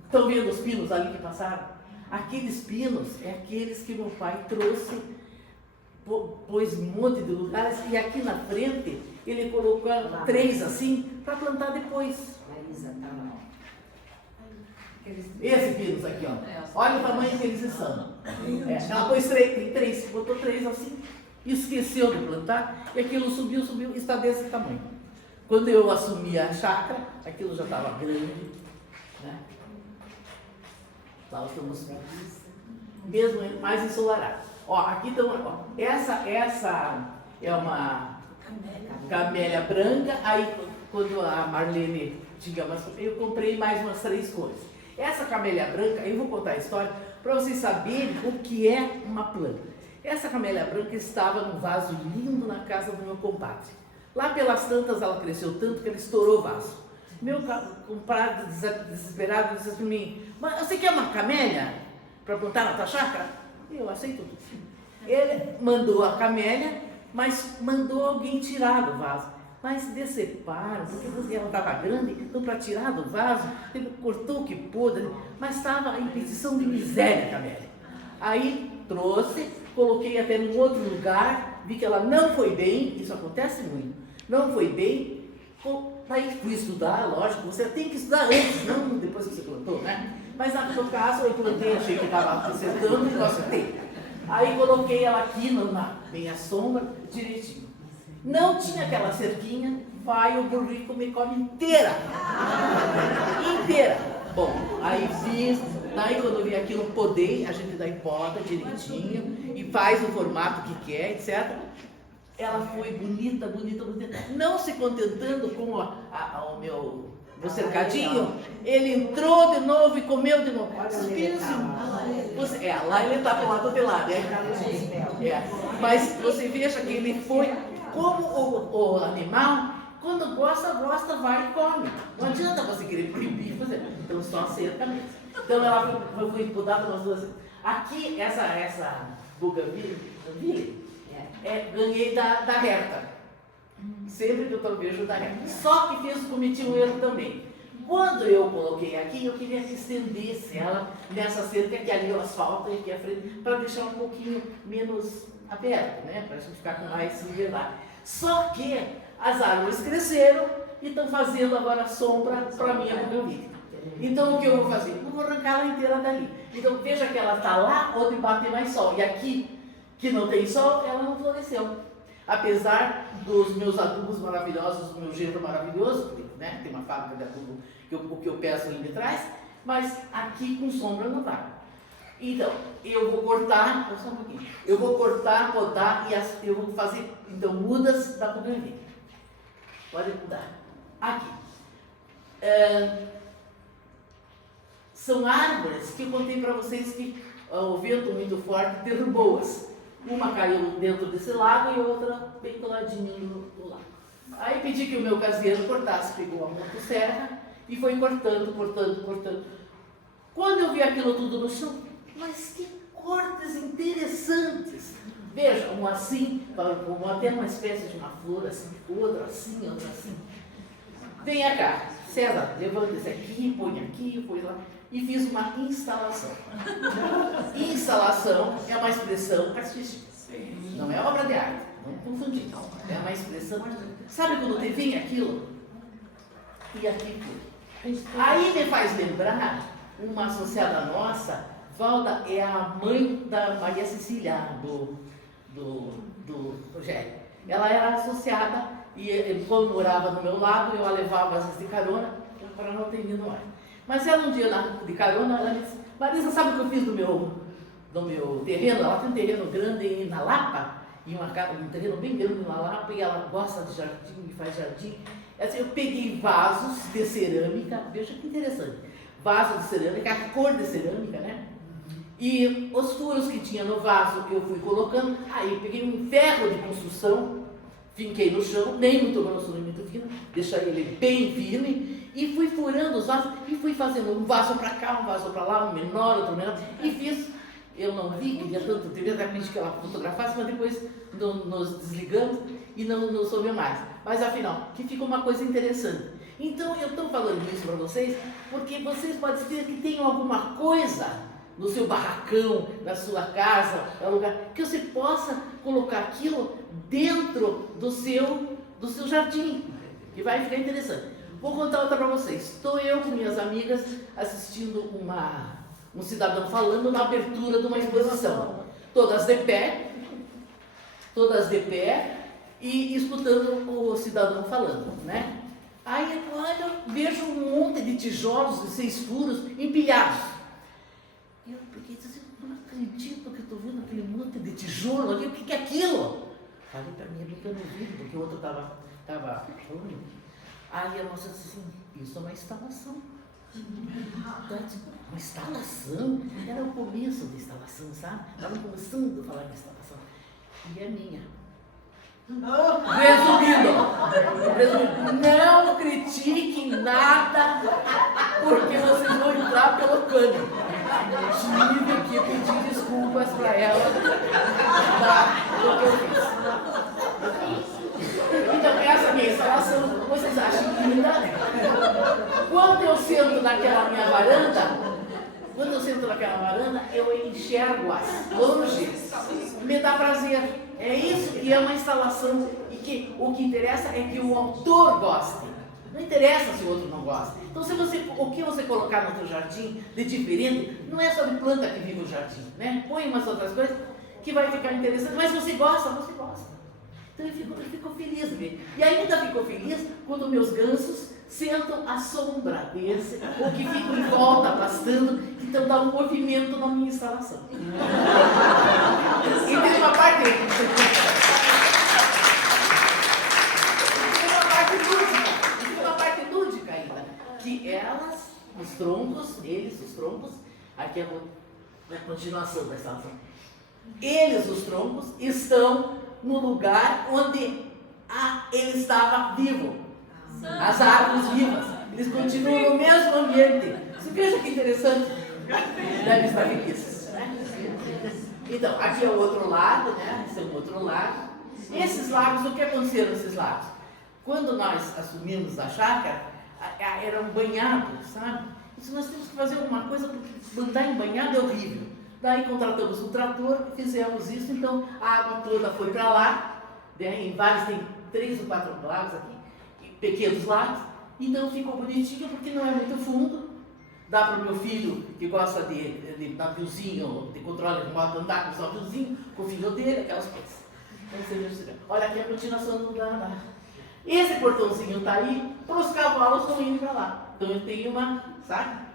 Estão vendo os pinos ali que passaram? Aqueles pinos é aqueles que meu pai trouxe, pôs um monte de lugares, e aqui na frente ele colocou 3 assim, para plantar depois. Esses pinos aqui, ó. Olha o tamanho que eles são. Ela pôs 3, botou 3 assim, esqueceu de plantar, e aquilo subiu, está desse tamanho. Quando eu assumi a chácara, aquilo já estava grande, né? Lá estamos mesmo mais ensolarados. Ó, aqui estão, ó, essa é uma camélia branca. Aí quando a Marlene tinha eu comprei mais umas 3 cores. Essa camélia branca, eu vou contar a história para vocês saberem o que é uma planta. Essa camélia branca estava num vaso lindo na casa do meu compadre. Lá pelas tantas ela cresceu tanto que ela estourou o vaso. Meu compadre desesperado disse para mim: mas você quer uma camélia para plantar na tua chácara? Eu aceito tudo. Ele mandou a camélia, mas mandou alguém tirar do vaso. Mas deceparam, porque ela estava grande, então para tirar do vaso, ele cortou o que pôde, mas estava em petição de miséria a camélia. Aí trouxe, coloquei até num outro lugar, vi que ela não foi bem, isso acontece muito, não foi bem. Aí fui estudar, lógico, você tem que estudar antes, não depois que você plantou, né? Mas no caso eu plantei, achei que estava acertando e não acertei. Aí coloquei ela aqui bem à sombra, direitinho. Não tinha aquela cerquinha, vai o burrico me come inteira. Inteira. Bom, aí fiz, daí quando eu vi aquilo, podei, a gente daí poda direitinho e faz o formato que quer, etc. Ela foi bonita. Não se contentando com o meu cercadinho, ele entrou de novo e comeu de novo. Lá ele está para lá do lado, mas você veja que ele foi como o animal, quando gosta, vai e come. Não adianta você querer proibir, então só cerca mesmo. Então ela foi podada umas 2 vezes. Aqui, essa buganvília, ganhei da Herta. Sempre que eu vejo da Herta. Só que cometi um erro também. Quando eu coloquei aqui, eu queria que estendesse ela nessa cerca que ali o asfalto e aqui à frente, para deixar um pouquinho menos aberto, né? Para a gente ficar com mais liberdade. Só que as árvores cresceram e estão fazendo agora sombra para mim a buganvília. Então o que eu vou fazer? Eu vou arrancar ela inteira dali. Então veja que ela está lá onde bate mais sol. E aqui, que não tem sol, ela não floresceu. Apesar dos meus adubos maravilhosos, do meu genro maravilhoso, né? Tem uma fábrica de adubo que eu peço ali de trás, mas aqui com sombra não vai. Então, eu vou cortar, só um pouquinho, eu vou cortar, podar e eu vou fazer, então, mudas da buganvília. Pode mudar. Aqui. São árvores que eu contei para vocês que o vento muito forte derrubou-as. Uma caiu dentro desse lago e outra bem do ladinho do lago. Aí pedi que o meu caseiro cortasse, pegou a motosserra e foi cortando. Quando eu vi aquilo tudo no chão, mas que cortes interessantes! Veja, um assim, até uma espécie de uma flor assim, outra assim. Venha cá, César, levanta esse aqui, põe lá. E fiz uma instalação. Instalação é uma expressão artística. Não é obra de arte. Não confundir. É uma expressão artística. Sabe quando te vem aquilo? E aqui tudo. Aí me faz lembrar uma associada nossa, Valda, é a mãe da Maria Cecília, do Rogério. ela era associada e quando morava do meu lado, eu a levava às vezes de carona, para não ter ido mais. Mas ela um dia de carona, ela disse, Marisa, sabe o que eu fiz do meu terreno? Ela tem um terreno grande na Lapa, e um terreno bem grande na Lapa, e ela gosta de jardim, e faz jardim. Assim, eu peguei vasos de cerâmica, veja que interessante, vaso de cerâmica, a cor de cerâmica, né? E os furos que tinha no vaso eu fui colocando, aí peguei um ferro de construção, finquei no chão, nem muito grosso, nem muito fino, deixei ele bem firme, e fui furando os vasos, e fui fazendo um vaso para cá, um vaso para lá, um menor, outro menor, e fiz, eu não vi, queria tanto, teve até que ela fotografasse, mas depois nos desligamos e não soube mais. Mas afinal, que ficou uma coisa interessante. Então eu estou falando isso para vocês, porque vocês podem ser que tenham alguma coisa no seu barracão, na sua casa, no lugar, que você possa colocar aquilo dentro do seu jardim, que vai ficar interessante. Vou contar outra para vocês. Estou eu com minhas amigas assistindo um cidadão falando na abertura de uma exposição. Todas de pé e escutando o cidadão falando, né? Aí olha, vejo um monte de tijolos de 6 furos empilhados. E eu peguei e disse, não acredito que estou vendo aquele monte de tijolo ali, o que é aquilo? Falei para minha amiga no vídeo, porque o outro estava falando. Aí a moça disse assim, isso é uma instalação. Uma instalação? Era o começo da instalação, sabe? Estava começando a falar de instalação. E é minha. Resumindo, não critiquem nada, porque vocês vão entrar pelo cano. Tive que pedir desculpas para ela do que eu fiz. Então, essa minha instalação, vocês acham linda? Quando eu sento naquela minha varanda, eu enxergo-as longe, me dá prazer. É isso que é uma instalação, e que o que interessa é que o autor goste. Não interessa se o outro não gosta. Então, o que você colocar no seu jardim de diferente, não é só de planta que vive o jardim, né? Põe umas outras coisas que vai ficar interessante, mas você gosta, você gosta. Então eu fico feliz de ver. E ainda fico feliz quando meus gansos sentam à sombra desse, ou que ficam em volta pastando, então dá um movimento na minha instalação. E tem uma parte lúdica ainda, que elas, os troncos, aqui é a continuação da instalação, os troncos, estão no lugar onde ele estava vivo. As árvores vivas, eles continuam no mesmo ambiente. Você veja que interessante. Deve estar felizes, né? Então, aqui é o outro lado, né? Esse é o outro lado. Esses lagos, o que aconteceu nesses lagos? Quando nós assumimos a chácara, eram banhados, sabe? Isso nós temos que fazer alguma coisa, porque andar em banhado é horrível. Daí contratamos um trator, fizemos isso, então a água toda foi para lá, né? Em vários, tem 3 ou 4 lagos aqui, pequenos lagos, então ficou bonitinho porque não é muito fundo, dá para o meu filho que gosta de naviozinho, de controle remoto, andar com o naviozinho, com o filho dele, aquelas coisas. Então, olha aqui a continuação do lugar. Esse portãozinho está aí, para os cavalos estão indo para lá. Então eu tenho sabe?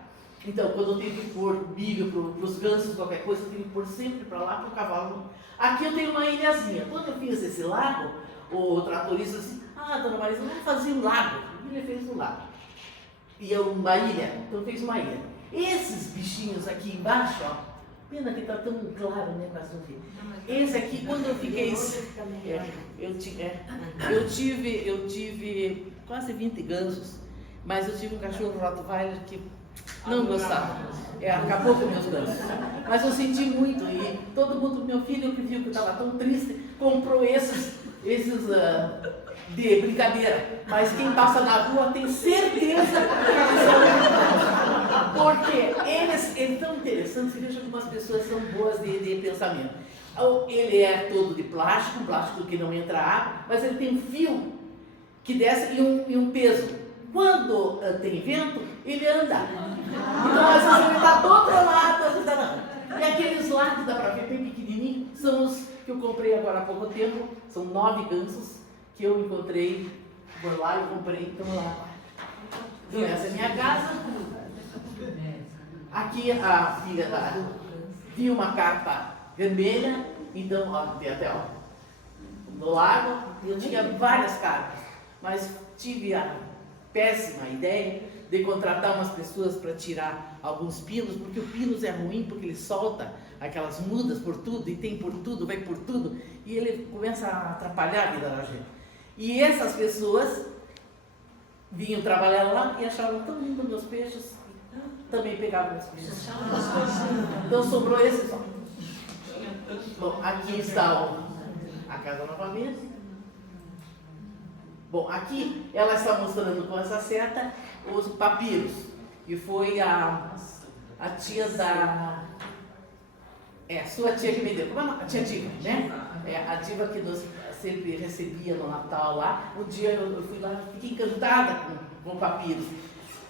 Então quando eu tenho que pôr milho para os gansos, qualquer coisa, eu tenho que pôr sempre para lá, para o cavalo. Aqui eu tenho uma ilhazinha. Quando eu fiz esse lago, o tratorista disse, dona Marisa, vamos fazer um lago. Ele fez um lago. E uma ilha, então fez uma ilha. Esses bichinhos aqui embaixo, ó, pena que está tão claro, né, para não ver. Esse aqui, quando eu fiquei... Eu tive quase 20 gansos, mas eu tive um cachorro Rottweiler que não gostava. Acabou com meus gansos. Mas eu senti muito, e todo mundo, meu filho que viu que eu estava tão triste, comprou esses de brincadeira, mas quem passa na rua tem certeza que eles são, porque eles é tão interessante. Você veja como as pessoas são boas de pensamento. Ele é todo de plástico, um plástico que não entra água, mas ele tem um fio que desce e um peso. Quando tem vento, ele anda. Então às vezes ele está do outro lado, às vezes está lá. E aqueles lá que dá para ver bem pequenininho são que eu comprei agora há pouco tempo, são 9 gansos que eu encontrei por lá, eu comprei, então lá. Então, essa é a minha casa. Aqui a filha vi uma carpa vermelha, então, ó, tem até ó, no lago, eu tinha várias carpas, mas tive a péssima ideia de contratar umas pessoas para tirar alguns pinos, porque o pinus é ruim, porque ele solta aquelas mudas por tudo, e tem por tudo, vai por tudo, e ele começa a atrapalhar a vida da gente. E essas pessoas vinham trabalhar lá e achavam tão lindo meus peixes, e também pegavam meus peixes. Então sobrou esse só. Bom, aqui está a casa novamente. Bom, aqui ela está mostrando com essa seta os papiros, que foi a tia da... sua tia que me deu, como é a tia Diva, né? A Diva que nos sempre recebia no Natal lá. Um dia eu fui lá, fiquei encantada com papiros.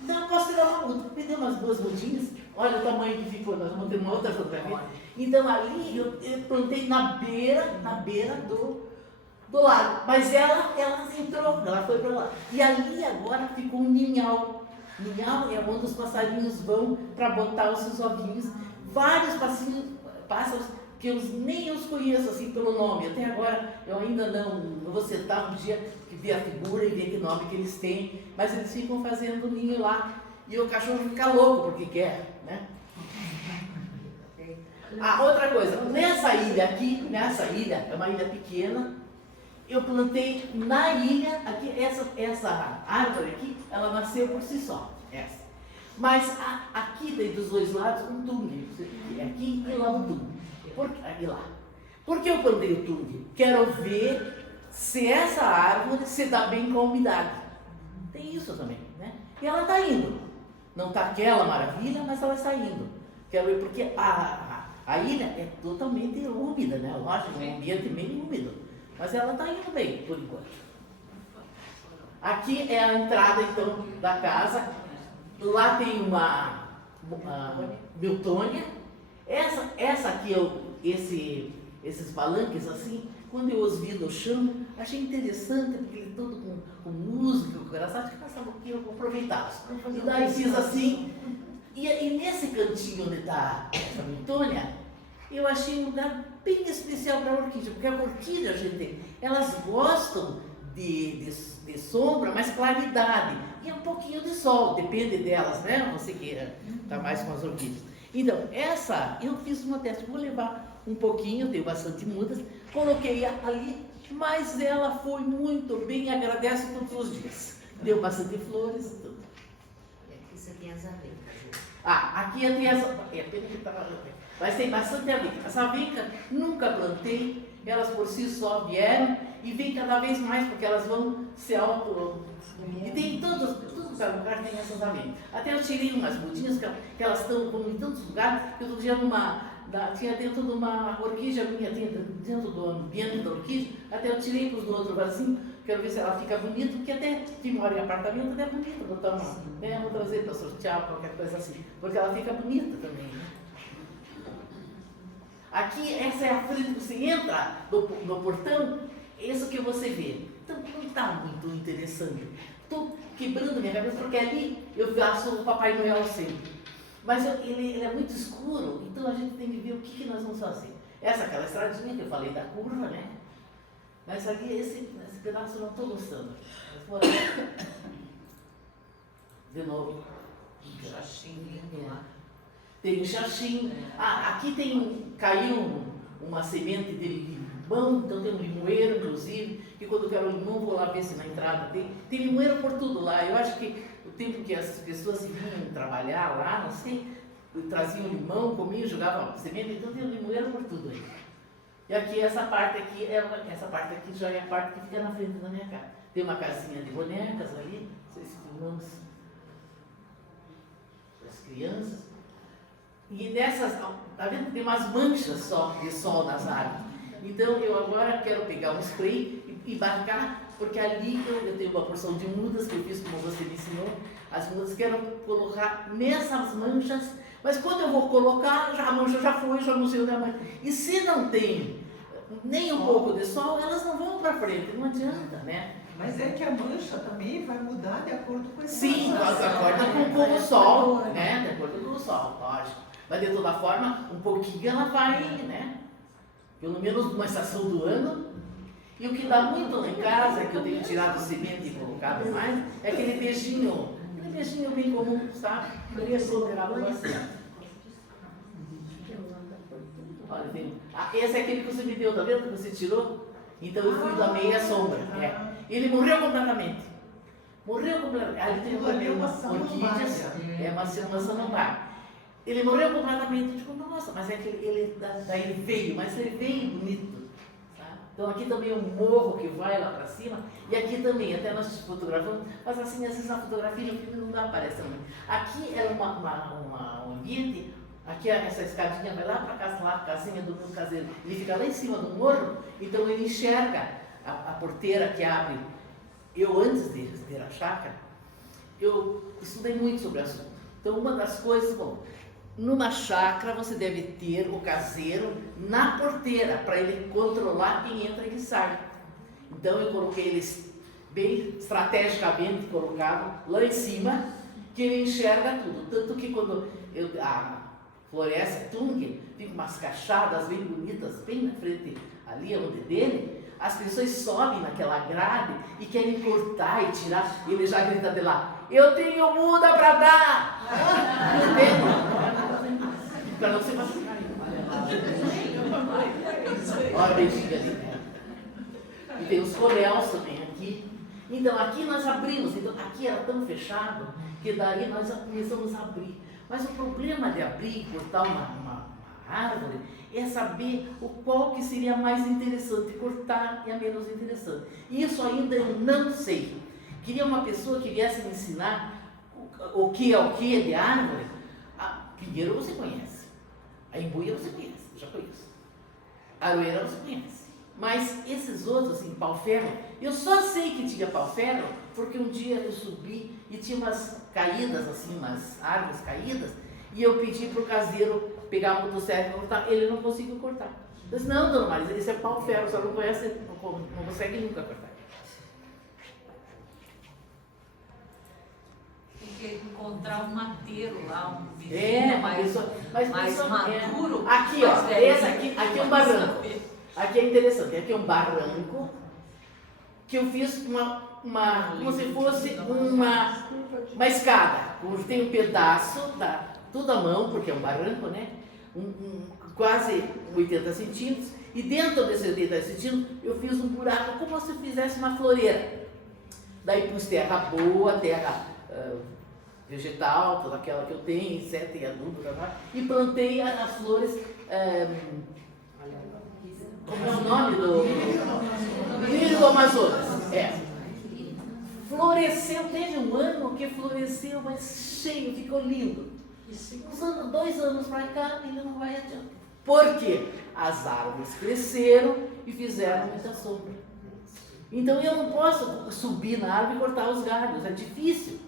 Não, posso tirar uma muda. Me deu umas 2 mudinhas. Olha o tamanho que ficou, nós vamos ter uma outra fotografia. Então ali eu plantei na beira do lago. Mas ela entrou, ela foi para lá. E ali agora ficou um ninhal. Ninhal é onde os passarinhos vão para botar os seus ovinhos. Vários pássaros que eu nem os conheço assim pelo nome. Até agora eu ainda não vou sentar um dia que ver a figura e ver que nome que eles têm. Mas eles ficam fazendo ninho lá. E o cachorro fica louco porque quer, né? Outra coisa, nessa ilha, é uma ilha pequena, eu plantei na ilha, aqui, essa árvore aqui, ela nasceu por si só, essa. Mas aqui tem dos 2 lados um tungue, aqui e lá um tungue, aqui lá. Por que eu plantei o tungue? Quero ver se essa árvore se dá bem com a umidade. Tem isso também, né? E ela está indo. Não está aquela maravilha, mas ela está indo. Quero ver, porque a ilha é totalmente úmida, né? Lógico, é um ambiente meio úmido. Mas ela está indo bem, por enquanto. Aqui é a entrada, então, da casa. Lá tem uma Miltônia. Essa aqui, esses palanques assim, quando eu os vi no chão, achei interessante, porque ele todo com música, com graçado, que passava aqui, eu vou aproveitá-los. E daí fiz assim, e nesse cantinho onde está essa Miltônia, eu achei um lugar bem especial para a orquídea, porque a orquídea, gente, elas gostam de sombra, mas claridade, e um pouquinho de sol, depende delas, né? Você queira estar mais com as orquídeas. Então, essa, eu fiz uma teste, vou levar um pouquinho, tenho bastante mudas, coloquei ali, mas ela foi muito bem, agradeço todos os dias. Deu bastante flores e tudo. E aqui você tem as avencas. Aqui tem essa, pena que estava... Mas tem bastante avenca. Essa avenca nunca plantei, elas por si só vieram e vêm cada vez mais, porque elas vão se auto... E tem todos os lugares tem essas avencas. Até eu tirei umas mudinhas que elas estão em tantos lugares, que outro dia tinha dentro de uma orquídea minha, tinha dentro do ambiente da orquídea, até eu tirei para os do outro vasinho, quero ver se ela fica bonita, porque até quem mora em apartamento até é bonita, botar uma, né, vou trazer para sortear, qualquer coisa assim, porque ela fica bonita também, né? Aqui, essa é a frente, você entra no portão, isso que você vê. Então, não está muito interessante. Estou quebrando minha cabeça, porque ali eu faço o Papai Noel sempre. Mas ele é muito escuro, então a gente tem que ver o que nós vamos fazer. Aquela estradinha que eu falei da curva, né? Mas aqui, esse pedaço eu não estou gostando. De novo. Tem um xaxim. Aqui caiu uma semente de limão, então tem um limoeiro, inclusive, que quando eu quero limão, vou lá ver se na entrada tem limoeiro por tudo lá. Eu acho que o tempo que as pessoas vinham trabalhar lá, não sei, traziam limão, comiam, jogavam semente, então tem um limoeiro por tudo aí. E aqui, essa parte aqui já é a parte que fica na frente da minha casa. Tem uma casinha de bonecas ali, não sei se filmamos as crianças. E nessas, tá vendo? Tem umas manchas só de sol nas árvores. Então eu agora quero pegar um spray e marcar, porque ali eu tenho uma porção de mudas que eu fiz como você me ensinou. As mudas quero colocar nessas manchas, mas quando eu vou colocar, a mancha já foi, já não sei onde é a mancha. E se não tem nem um pouco de sol, elas não vão para frente, não adianta, né? Mas é que a mancha também vai mudar de acordo com esse Sim, de acordo com o sol, né? De acordo com o sol, lógico. Mas de toda forma, um pouquinho ela vai, né? Pelo menos numa estação do ano. E o que dá muito lá em casa, que eu tenho tirado semente e colocado mais, é aquele beijinho bem comum, sabe? Eu ia tolerado bastante. Olha, esse é aquele que você me deu, tá vendo? Que você tirou? Então eu fui da meia sombra. É. Ele morreu completamente. Morreu completamente. Ali tem umas orquídeas, uma samambaia. Ele morreu completamente. Eu digo, nossa, mas é que daí ele veio, mas ele veio bonito. Tá? Então aqui também é um morro que vai lá para cima. E aqui também, até nós fotografamos, mas assim, às vezes na fotografia não dá, aparece também. Aqui é um ambiente. Aqui essa escadinha vai lá para casa, lá, a casinha do meu caseiro. Ele fica lá em cima do morro, então ele enxerga a porteira que abre. Eu, antes de ter a chácara, eu estudei muito sobre o assunto. Então, uma das coisas, numa chácara você deve ter o caseiro na porteira, para ele controlar quem entra e quem sai. Então, eu coloquei eles bem estrategicamente colocado lá em cima, que ele enxerga tudo. Tanto que quando a floresta Tung, fica umas cachadas bem bonitas, bem na frente, ali onde dele, as pessoas sobem naquela grade e querem cortar e tirar, e ele já grita de lá, eu tenho muda para dar! Entende? Para não se machucar. Olha o beijinho ali. E tem os coréus também aqui. Então aqui nós abrimos, então aqui era tão fechado que daí nós começamos a abrir. Mas o problema de abrir e cortar uma árvore é saber qual que seria mais interessante cortar e a menos interessante. Isso ainda eu não sei. Queria uma pessoa que viesse me ensinar o que é o que de árvore. A pinheiro você conhece. A embuia você conhece, eu já conheço. A aroeira você conhece. Mas esses outros, assim, pau-ferro, eu só sei que tinha pau-ferro porque um dia eu subi e tinha umas caídas, assim, umas árvores caídas, e eu pedi para o caseiro pegar a motosserra e cortar, ele não conseguiu cortar. Eu disse, não, dona Marisa, esse é pau-ferro, só não conhece, não consegue nunca cortar. Tem que encontrar um mateiro lá, um vizinho mais maduro. Aqui, ó, esse aqui é um barranco. Aqui é interessante, aqui é um barranco que eu fiz como se fosse uma escada. Tem um pedaço, tudo à mão, porque é um barranco, né? Quase 80 centímetros. E dentro desses 80 centímetros eu fiz um buraco como se fizesse uma floreira. Daí pus terra boa, terra vegetal, toda aquela que eu tenho, inseto e adubo, e plantei as flores. Como é o nome do lírio do Amazonas? É. Floresceu, teve um ano que floresceu, mas cheio, ficou lindo. Usando 2 anos para cá, ele não vai adiante. Por quê? As árvores cresceram e fizeram muita sombra. Então eu não posso subir na árvore e cortar os galhos, é difícil.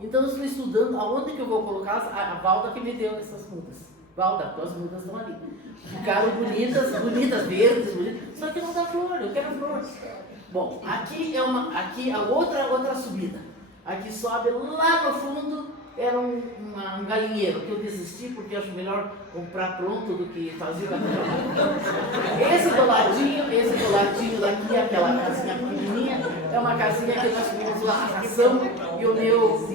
Então eu estou estudando aonde que eu vou colocar a Valda que me deu essas mudas. Valda, porque as mudas estão ali. Ficaram bonitas, verdes, bonitas, só que não dá flor, eu quero flor. Bom, aqui a outra subida. Aqui sobe lá no fundo, era um galinheiro, que eu desisti porque eu acho melhor comprar pronto do que fazer esse do ladinho daqui, aquela casinha pequenininha, é uma casinha que nós temos a ração e o meu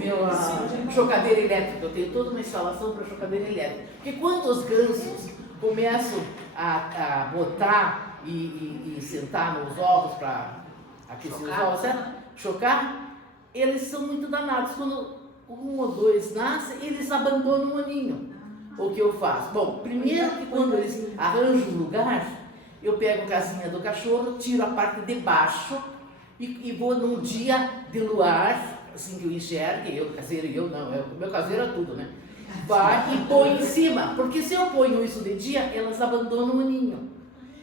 chocadeira elétrica. Eu tenho toda uma instalação para chocadeira elétrica. Porque quando os gansos começam a botar e sentar nos ovos para aquecer os ovos, certo? Chocar, eles são muito danados. Quando 1 ou 2 nascem, eles abandonam o ninho. O que eu faço? Bom, primeiro que quando eles arranjam um lugar, eu pego a casinha do cachorro, tiro a parte de baixo e vou num dia de luar, assim que eu enxergue, eu caseiro e eu não, meu caseiro é tudo, né? Vai e põe em cima, porque se eu ponho isso de dia, elas abandonam o ninho.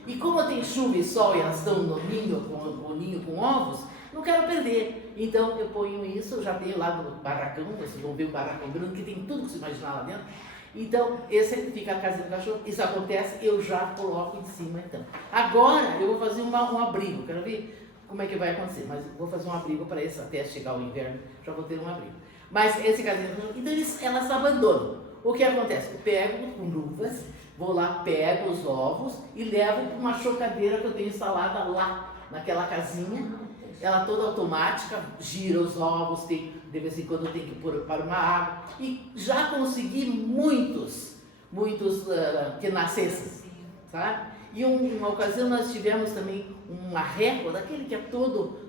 E como tem chuva e sol e elas estão no ninho, com ovos, não quero perder. Então eu ponho isso, eu já tenho lá no barracão, vocês vão ver o barracão grande, que tem tudo que se imaginar lá dentro. Então, esse fica a casinha do cachorro. Isso acontece, eu já coloco em cima, então. Agora, eu vou fazer um abrigo. Quero ver como é que vai acontecer. Mas vou fazer um abrigo para esse, até chegar o inverno, já vou ter um abrigo. Mas esse casinha do cachorro, então elas abandonam. O que acontece? Eu pego com luvas, vou lá, pego os ovos e levo para uma chocadeira que eu tenho instalada lá, naquela casinha. Ela toda automática, gira os ovos, de vez em quando tem que pôr para uma água. E já consegui muitos que nascessem, sabe? E uma ocasião nós tivemos também uma régua, daquele que é todo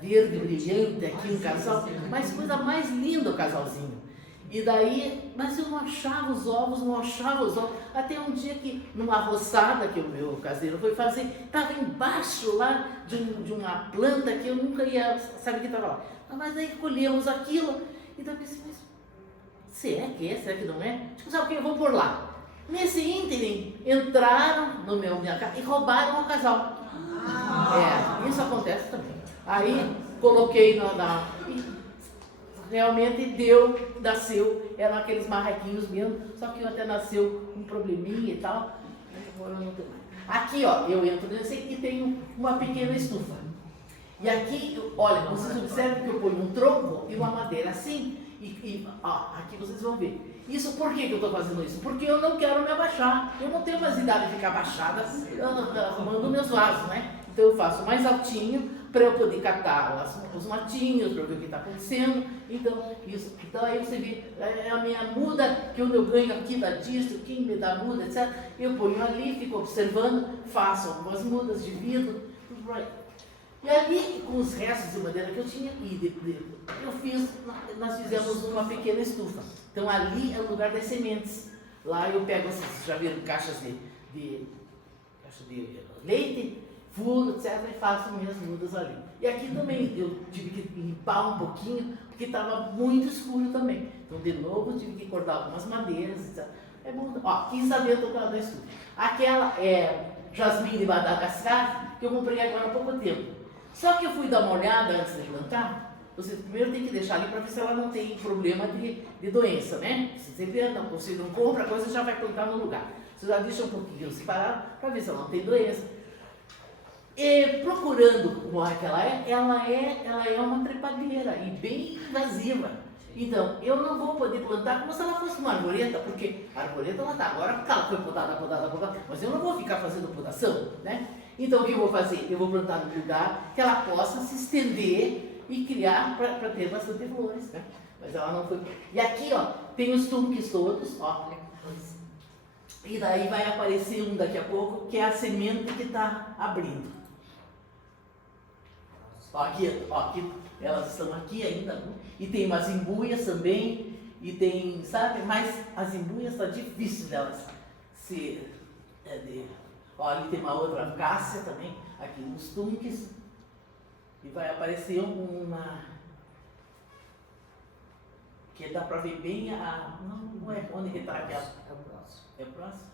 verde, brilhante aqui, um casal, mas coisa mais linda o casalzinho. E daí, mas eu não achava os ovos, até um dia que numa roçada que o meu caseiro foi fazer, estava embaixo lá de uma planta que eu nunca ia saber que estava lá. Mas aí colhemos aquilo, então eu pensei, mas será que é? Será que não é? Tipo, sabe o que? Eu vou por lá. Nesse ínterim, entraram no minha casa e roubaram o casal. Isso acontece também. Aí coloquei realmente nasceu, eram aqueles marrequinhos mesmo, só que até nasceu um probleminha e tal, mas agora não tem mais. Aqui, ó, eu entro nesse e tenho uma pequena estufa. E aqui, olha, vocês observam que eu ponho um tronco e uma madeira assim, aqui vocês vão ver. Isso, por que eu estou fazendo isso? Porque eu não quero me abaixar, eu não tenho mais idade de ficar abaixada, arrumando meus vasos, né? Então eu faço mais altinho, para eu poder catar os matinhos, para ver o que está acontecendo. Então, aí você vê, a minha muda, que eu ganho aqui da disto, quem me dá muda, etc. Eu ponho ali, fico observando, faço algumas mudas, divido, tudo por aí. E ali, com os restos de madeira que eu tinha, nós fizemos uma pequena estufa. Então, ali é o lugar das sementes. Lá eu pego, vocês já viram caixas de leite, furo, etc. e faço minhas mudas ali. E aqui também eu tive que limpar um pouquinho, porque estava muito escuro também. Então, de novo, eu tive que cortar algumas madeiras, etc. É bom. Ó, aqui está dentro da estufa. Aquela é jasmim de Madagascar, que eu comprei agora há pouco tempo. Só que eu fui dar uma olhada antes de plantar. Você primeiro tem que deixar ali para ver se ela não tem problema de doença, né? Se você não compra a coisa, já vai plantar no lugar. Você já deixa um pouquinho separado para ver se ela não tem doença. E procurando como é que ela é uma trepadeira e bem invasiva. Então, eu não vou poder plantar como se ela fosse uma arvoreta, porque a arvoreta ela está agora, porque ela foi podada, mas eu não vou ficar fazendo podação, né? Então, o que eu vou fazer? Eu vou plantar num lugar que ela possa se estender e criar para ter bastante flores, né? Mas ela não foi. E aqui, ó, tem os tunques todos, ó. E daí vai aparecer um daqui a pouco, que é a semente que está abrindo. Ó, aqui, elas estão aqui ainda, e tem umas embuias também, e tem, sabe, mas as embuias está difícil delas se... Ó, ali tem uma outra cássia também, aqui nos tunques, e vai aparecer uma... que dá para ver bem não é onde que está aquela... É o próximo. É o próximo?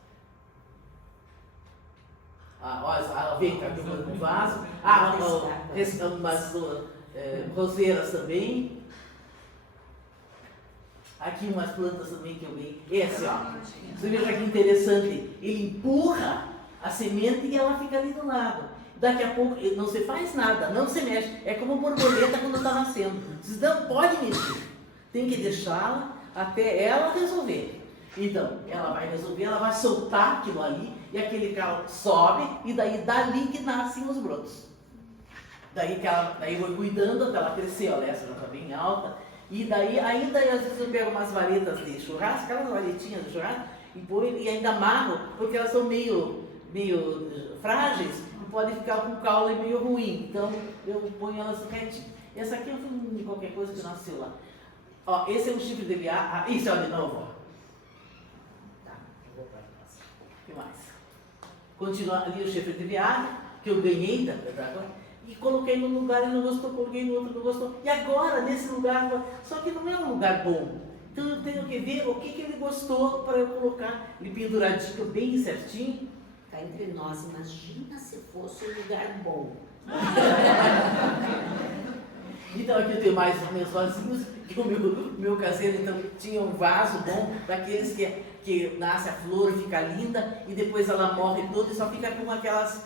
Vem cá, um vaso. Umas roseiras também. Aqui umas plantas também que eu vi. Esse, ó. Você veja que interessante. Ele empurra a semente e ela fica ali do lado. Daqui a pouco não se faz nada, não se mexe. É como borboleta quando está nascendo. Você não pode mexer. Tem que deixá-la até ela resolver. Então, ela vai resolver, ela vai soltar aquilo ali, e aquele carro sobe, e daí dali que nascem os brotos. Daí eu vou cuidando até ela crescer, olha, essa já está bem alta, e daí ainda às vezes eu pego umas varetas de churrasco, aquelas varetinhas de churrasco, e ainda amarro, porque elas são meio frágeis, e podem ficar com o caule meio ruim, então eu ponho elas retinho. Essa aqui eu fui qualquer coisa que nasceu lá. Ó, esse é um chifre de veado, isso é de novo, ó. O que mais? Continua ali o chifre de veado, que eu ganhei e coloquei num lugar e não gostou, coloquei no outro, não gostou. E agora, nesse lugar, só que não é um lugar bom. Então eu tenho que ver o que ele gostou para eu colocar ele penduradinho, bem certinho. Cá entre nós, imagina se fosse um lugar bom. Então aqui eu tenho mais os meus vasinhos. que o meu caseiro então tinha um vaso bom, daqueles que nasce a flor e fica linda, e depois ela morre toda e só fica com aquelas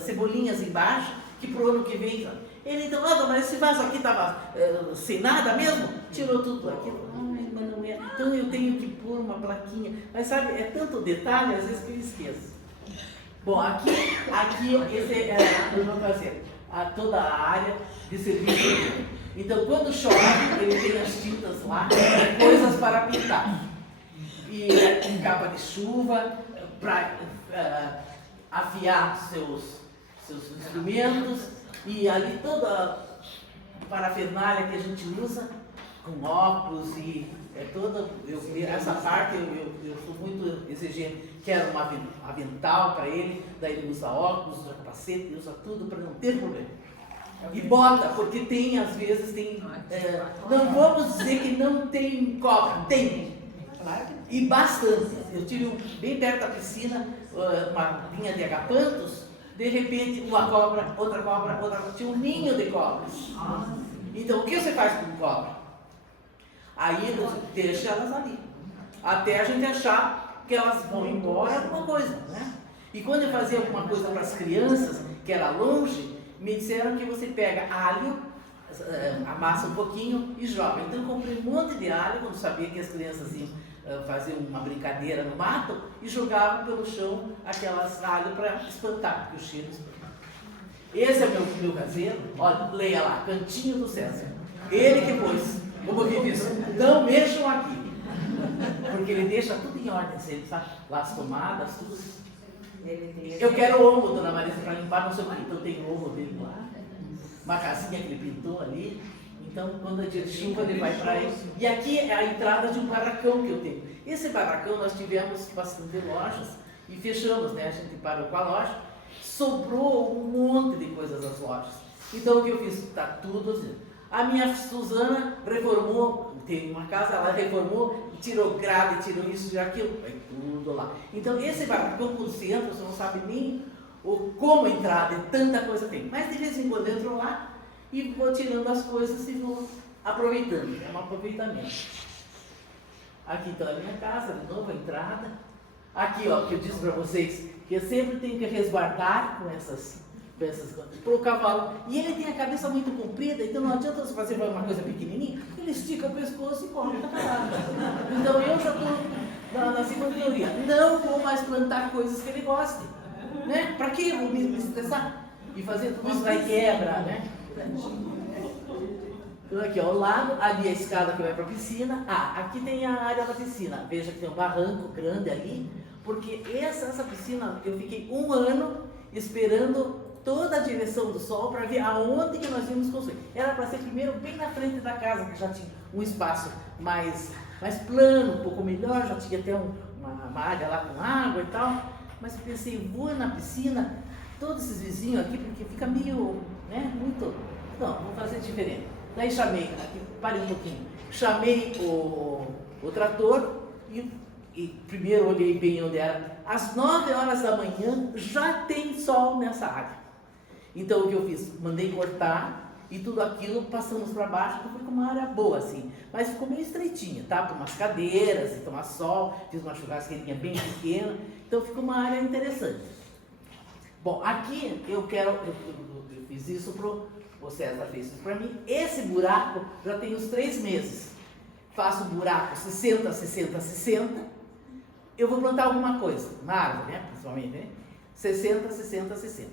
cebolinhas embaixo, que pro ano que vem. Ele então, dona, esse vaso aqui estava sem nada mesmo? Tirou tudo aquilo. Ai, mas não é. Então eu tenho que pôr uma plaquinha. Mas sabe, é tanto detalhe, às vezes que eu esqueço. Bom, aqui esse é o meu caseiro. Toda a área de serviço dele. Então, quando chove, ele tem as tintas lá, coisas para pintar. E capa de chuva, para afiar seus instrumentos, e ali toda a parafernália que a gente usa, com óculos e essa parte eu sou muito exigente. Quero um avental para ele, daí ele usa óculos, usa capacete, usa tudo para não ter problema. E bota, porque às vezes tem. Não vamos dizer que não tem cobra, tem. E bastante. Eu tive bem perto da piscina, uma linha de agapantos, de repente uma cobra, outra tinha um ninho de cobras. Então o que você faz com cobra? Aí deixa elas ali, até a gente achar que elas vão embora alguma coisa, né? E quando eu fazia alguma coisa para as crianças, que era longe, me disseram que você pega alho, amassa um pouquinho e joga. Então eu comprei um monte de alho, quando sabia que as crianças iam fazer uma brincadeira no mato, e jogavam pelo chão aquelas alhos para espantar, porque o cheiro espanta. Esse é o meu caseiro. Olha, leia lá, Cantinho do César. Ele que pôs, como eu disse, não mexam aqui. Porque ele deixa tudo em ordem, sabe? Lá as tomadas, tudo. Eu quero o ombro, dona Marisa, para limpar no seu pinto. Eu tenho o ombro dele lá, uma casinha que ele pintou ali. Então, quando é dia de chuva, ele vai para aí. E aqui é a entrada de um barracão que eu tenho. Esse barracão nós tivemos bastante lojas e fechamos, né? A gente parou com a loja, sobrou um monte de coisas das lojas. Então, o que eu fiz? Está tudo assim. A minha Suzana reformou, tem uma casa, ela reformou, tirou grade, tirou isso e aquilo, vai tudo lá. Então, esse barracão por centro, você não sabe nem como entrar, de tanta coisa tem. Mas de vez em quando eu entro lá e vou tirando as coisas e vou aproveitando. É um aproveitamento. Aqui está a minha casa, de novo a entrada. Aqui, ó, que eu disse para vocês, que eu sempre tenho que resguardar com essas coisas para o cavalo. E ele tem a cabeça muito comprida, então não adianta você fazer uma coisa pequenininha, ele estica o pescoço e corre para caralho. Então eu já estou na segunda teoria. Não vou mais plantar coisas que ele goste. Né? Para que eu vou me estressar? E fazer tudo isso vai quebrar, né? Então aqui ao lado, ali a escada que vai para a piscina. Aqui tem a área da piscina. Veja que tem um barranco grande ali, porque essa piscina eu fiquei 1 ano esperando toda a direção do sol para ver aonde que nós íamos construir. Era para ser primeiro bem na frente da casa, que já tinha um espaço mais plano, um pouco melhor, já tinha até uma área lá com água e tal. Mas eu pensei, vou na piscina, todos esses vizinhos aqui, porque fica meio, né, muito... Não, vou fazer diferente. Daí chamei, aqui, parei um pouquinho, chamei o trator e primeiro olhei bem onde era. Às 9 horas da manhã já tem sol nessa área. Então o que eu fiz? Mandei cortar e tudo aquilo passamos para baixo, então foi uma área boa assim. Mas ficou meio estreitinha, tá? Para umas cadeiras e tomar sol, fiz uma churrasqueirinha bem pequena, então ficou uma área interessante. Bom, aqui eu fiz isso o César fez isso para mim. Esse buraco já tem uns 3 meses. Faço um buraco 60, 60, 60. Eu vou plantar alguma coisa, uma árvore, né? Principalmente, né? 60, 60, 60.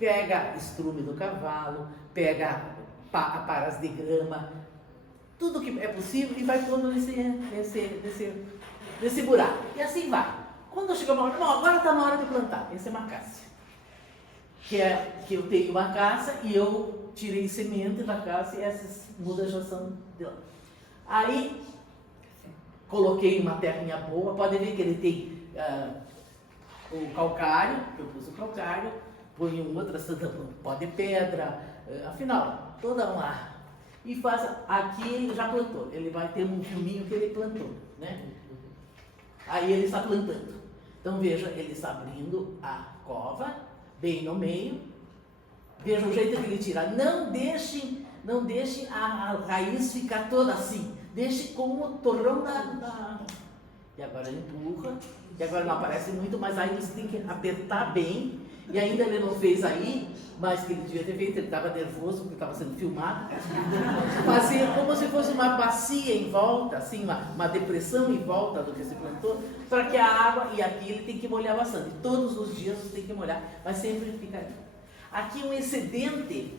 Pega estrume do cavalo, pega paras de grama, tudo que é possível e vai pondo nesse buraco. E assim vai. Quando chega uma hora, agora está na hora de plantar. Esse é macácia. Que eu tenho uma caça e eu tirei semente da caça e essas mudas já são de lá. Aí, coloquei uma terrinha boa, pode ver que ele tem o calcário, eu pus o calcário, ponho outra pó de pedra, afinal, toda uma... E faz, aqui ele já plantou, ele vai ter um filminho que ele plantou, né? Aí ele está plantando. Então veja, ele está abrindo a cova, bem no meio, Veja o jeito que ele tira. Não deixe a raiz ficar toda assim. Deixe como o torrão da... E agora ele empurra. E agora não aparece muito, mas aí você tem que apertar bem. E ainda ele não fez aí, mas que ele devia ter feito, ele estava nervoso porque estava sendo filmado. Fazer como se fosse uma bacia em volta, assim, uma depressão em volta do que se plantou, para que a água, e aqui ele tem que molhar bastante. Todos os dias você tem que molhar, mas sempre fica aí. Aqui um excedente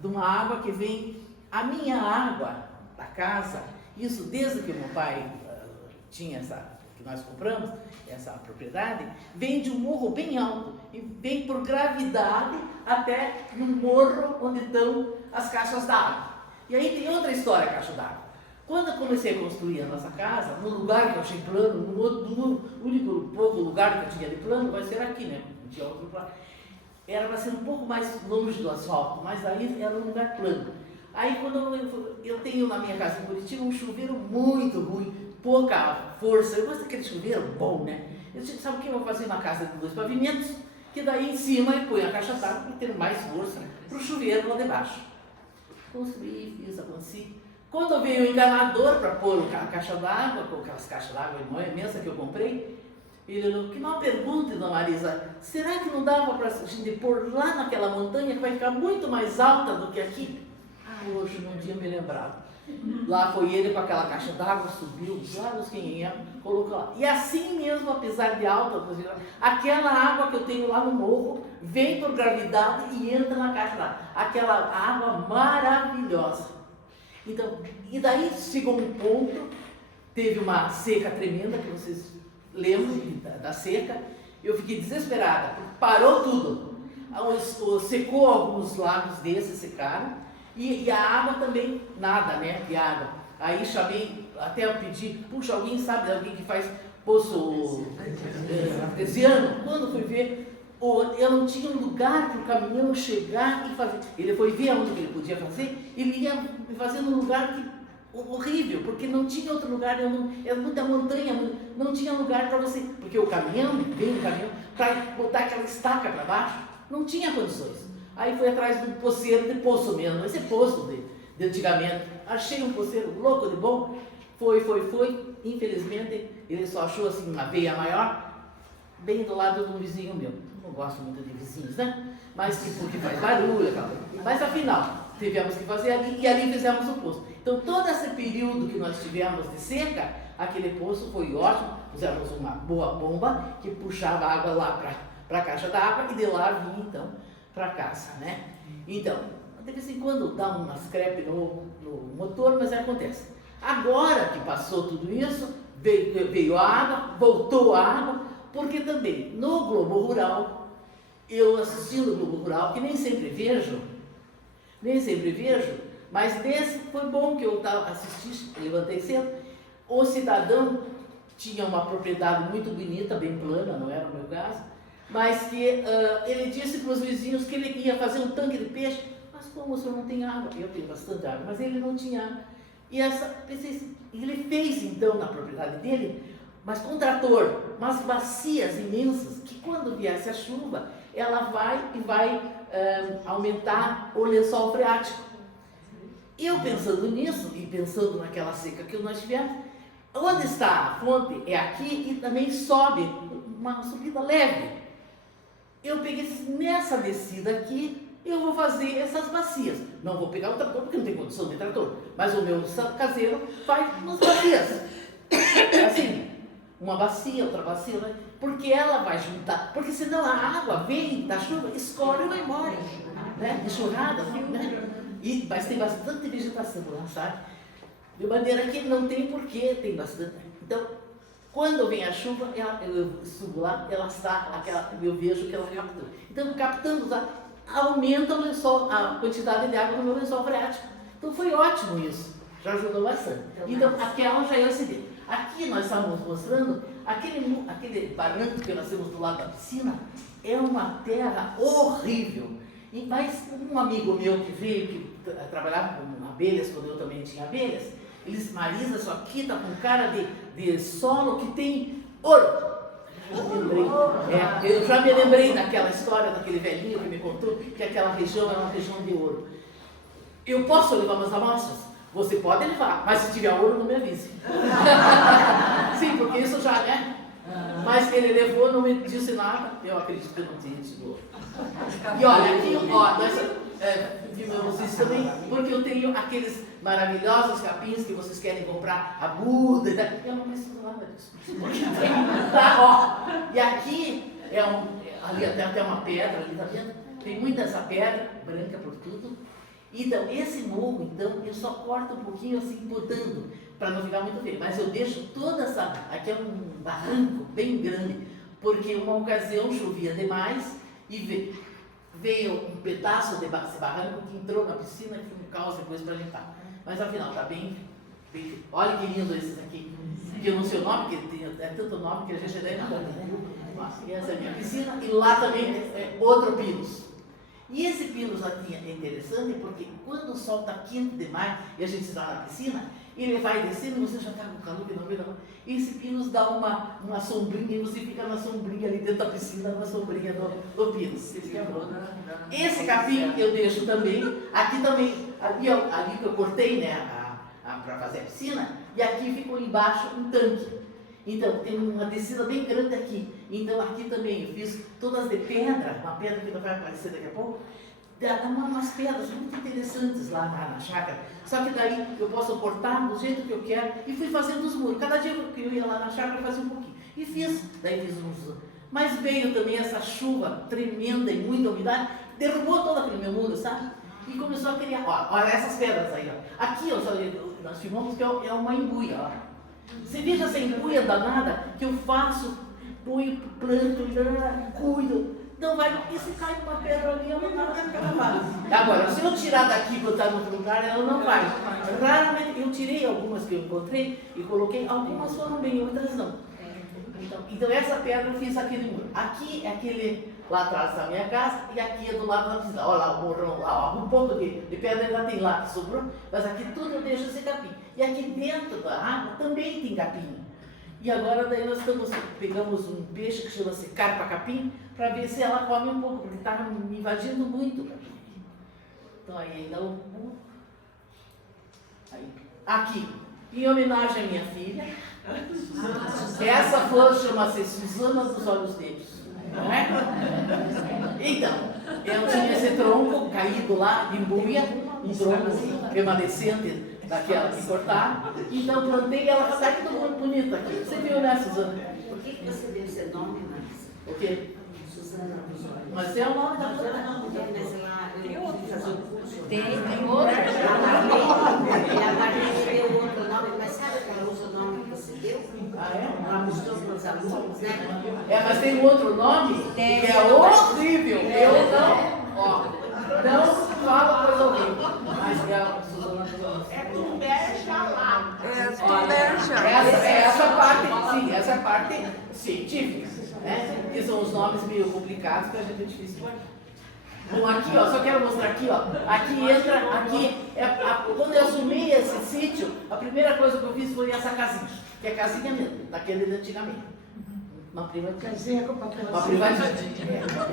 de uma água que vem, a minha água da casa, isso desde que meu pai tinha que nós compramos, essa propriedade, vem de um morro bem alto e vem por gravidade até no morro onde estão as caixas d'água. E aí tem outra história, a caixa d'água. Quando eu comecei a construir a nossa casa, no lugar que eu achei plano, no único pouco lugar que eu tinha de plano, vai ser aqui, né? Não tinha outro plano. Era para ser um pouco mais longe do asfalto, mas aí era um lugar plano. Aí quando eu tenho na minha casa em Curitiba um chuveiro muito ruim, pouca força, eu gosto daquele chuveiro bom, né? Eu disse, sabe o que eu vou fazer na casa de 2 pavimentos? Que daí em cima eu ponho a caixa d'água para ter mais força para o chuveiro lá debaixo. Construí, fiz, avancei. Quando veio o encanador para pôr a caixa d'água, com aquelas caixas d'água imensas que eu comprei, ele falou, que uma pergunta, dona Marisa, será que não dava para a gente pôr lá naquela montanha que vai ficar muito mais alta do que aqui? Hoje não tinha me lembrado. Lá foi ele com aquela caixa d'água, subiu, lá nos 500, colocou lá. E assim mesmo, apesar de alta, aquela água que eu tenho lá no morro, vem por gravidade e entra na caixa d'água. Aquela água maravilhosa. Então, e daí chegou um ponto, teve uma seca tremenda, que vocês lembram da seca, eu fiquei desesperada, parou tudo. Secou alguns lagos desses, secaram. E a água também, nada, né, de água. Aí chamei, até eu pedi, puxa, alguém sabe, alguém que faz poço artesiano? Quando fui ver, eu não tinha um lugar para o caminhão chegar e fazer. Ele foi ver onde ele podia fazer, ele ia fazendo um lugar horrível, porque não tinha outro lugar, era muita montanha, não tinha lugar para você, porque o caminhão, veio o caminhão, para botar aquela estaca para baixo, não tinha condições. Aí fui atrás de um poceiro de poço mesmo, esse poço de antigamente. Achei um poceiro louco de bom, foi. Infelizmente, ele só achou assim uma veia maior, bem do lado de um vizinho meu. Não gosto muito de vizinhos, né? Mas porque faz barulho, aquela coisa. Mas afinal, tivemos que fazer ali, e ali fizemos o poço. Então, todo esse período que nós tivemos de seca, aquele poço foi ótimo. Fizemos uma boa bomba que puxava a água lá para a caixa d'água e de lá vinha então para casa, né? Então, de vez em quando dá umas crepe no motor, mas acontece. Agora que passou tudo isso, veio a água, voltou a água, porque também no Globo Rural, eu assistindo o Globo Rural, que nem sempre vejo, mas desse foi bom que eu assisti, levantei cedo. O cidadão tinha uma propriedade muito bonita, bem plana, não era o meu caso, mas que ele disse para os vizinhos que ele ia fazer um tanque de peixe. Mas como o senhor não tem água? Eu tenho bastante água, mas ele não tinha água. E ele fez então na propriedade dele, mas com trator, umas bacias imensas, que quando viesse a chuva, ela vai aumentar o lençol freático. Eu pensando nisso, e pensando naquela seca que nós tivemos, onde está a fonte é aqui e também sobe, uma subida leve. Eu peguei nessa descida aqui, eu vou fazer essas bacias. Não vou pegar o trator, porque não tem condição de trator, mas o meu caseiro faz umas bacias. Assim, uma bacia, outra bacia, né? Porque ela vai juntar, porque senão a água vem da chuva, escorre e vai embora, né? Enxurrada, né? Mas tem bastante vegetação lá, sabe? De maneira que não tem porquê, tem bastante. Então, quando vem a chuva, eu subo lá, ela está, eu vejo que ela captou. Então, captando lá, aumenta o lençol, a quantidade de água no meu lençol freático. Então, foi ótimo isso, já ajudou bastante. Então, aquela já é o acidente. Aqui nós estamos mostrando, aquele barranco que nós temos do lado da piscina, é uma terra horrível. Mas um amigo meu que veio, que trabalhava com abelhas, quando eu também tinha abelhas, ele disse, Marisa, isso aqui está com cara de solo que tem ouro. Eu já me lembrei daquela história daquele velhinho que me contou que aquela região era uma região de ouro. Eu posso levar umas amostras? Você pode levar, mas se tiver ouro, não me avise. Sim, porque isso já, né? Mas ele levou, não me disse nada. Eu acredito que eu não tinha tido ouro. E olha, aqui, ó, vocês também, porque eu tenho aqueles maravilhosos capins que vocês querem comprar, a Buda, eu não preciso nada disso. Porque tem, tá, ó. E aqui ali até uma pedra, ali, tá vendo? Tem muita essa pedra, branca por tudo. Então, esse morro, então, eu só corto um pouquinho assim, botando, para não ficar muito feio. Mas eu deixo toda essa, aqui é um barranco bem grande, porque uma ocasião chovia demais e veio um pedaço desse barranco que entrou na piscina e foi um caos depois para limpar. Mas afinal, está bem. Olha que lindo esses aqui. Que eu não sei o nome, porque é tanto nome que a gente deve nada, né? E essa é a minha piscina, e lá também é outro pinus. E esse pinus aqui é interessante porque quando o sol está quente demais e a gente está na piscina, ele vai descendo, você já está com calor que não vê não. E esse pinus dá uma sombrinha e você fica na sombrinha ali dentro da piscina, na sombrinha do pinus. Esse capim eu deixo também, aqui também, ali que eu cortei, né, para fazer a piscina, e aqui ficou embaixo um tanque. Então, tem uma descida bem grande aqui. Então, aqui também eu fiz todas de pedra, uma pedra que vai aparecer daqui a pouco. Dá umas pedras muito interessantes lá na chácara. Só que daí eu posso cortar do jeito que eu quero e fui fazendo os muros. Cada dia que eu ia lá na chácara, eu fazia um pouquinho. E daí fiz uns. Mas veio também essa chuva tremenda e muita umidade, derrubou todo aquele meu muro, sabe? E começou a criar. Olha essas pedras aí, ó. Aqui, ó, nós filmamos que é uma embuia, ó. Você veja essa embuia danada que eu faço, ponho, planto, cuido. Não vai, e se cai uma pedra ali, ela não vai acabar. Agora, se eu tirar daqui e botar em outro lugar, ela não vai. Raramente, eu tirei algumas que eu encontrei e coloquei, algumas foram bem, outras não. Então essa pedra eu fiz aquele muro. Aqui é aquele lá atrás da minha casa e aqui é do lado da piscina. Olha lá o morrão lá, um pouco de pedra ainda tem lá que sobrou, mas aqui tudo eu deixo esse capim. E aqui dentro da água também tem capim. E agora daí nós pegamos um peixe que chama-se carpa-capim para ver se ela come um pouco, porque está me invadindo muito o capim. Então aí ainda o muro. Aqui, em homenagem à minha filha, essa flor chama-se Susana dos Olhos Negros. Não é? Então, eu tinha esse tronco caído lá de embuia, um tronco remanescente daquela que cortar. Então plantei e ela está muito bonita aqui. Você viu, né, Susana? Por que você deu esse nome, Marcia? O quê? Susana dos Olhos. Mas é o nome da planta. Eu fui fazer o curso. Tem outro. E a Marlene deu outro nome, mas sabe qual usa o nome que você deu? Ah, é? Ela mostrou para os alunos, né? Mas tem um outro nome Tem. que é horrível. Eu não falo coisa horrível. Mas é a Susana dos Olhos. É Tumberja lá. Essa é a parte científica, né? Que são os nomes meio complicados que a gente é difícil de guardar. Bom, aqui, ó, só quero mostrar aqui, ó. Quando eu assumi esse sítio, a primeira coisa que eu fiz foi essa casinha, que é casinha mesmo, daquele de antigamente. Uma privatização. Uma privatização.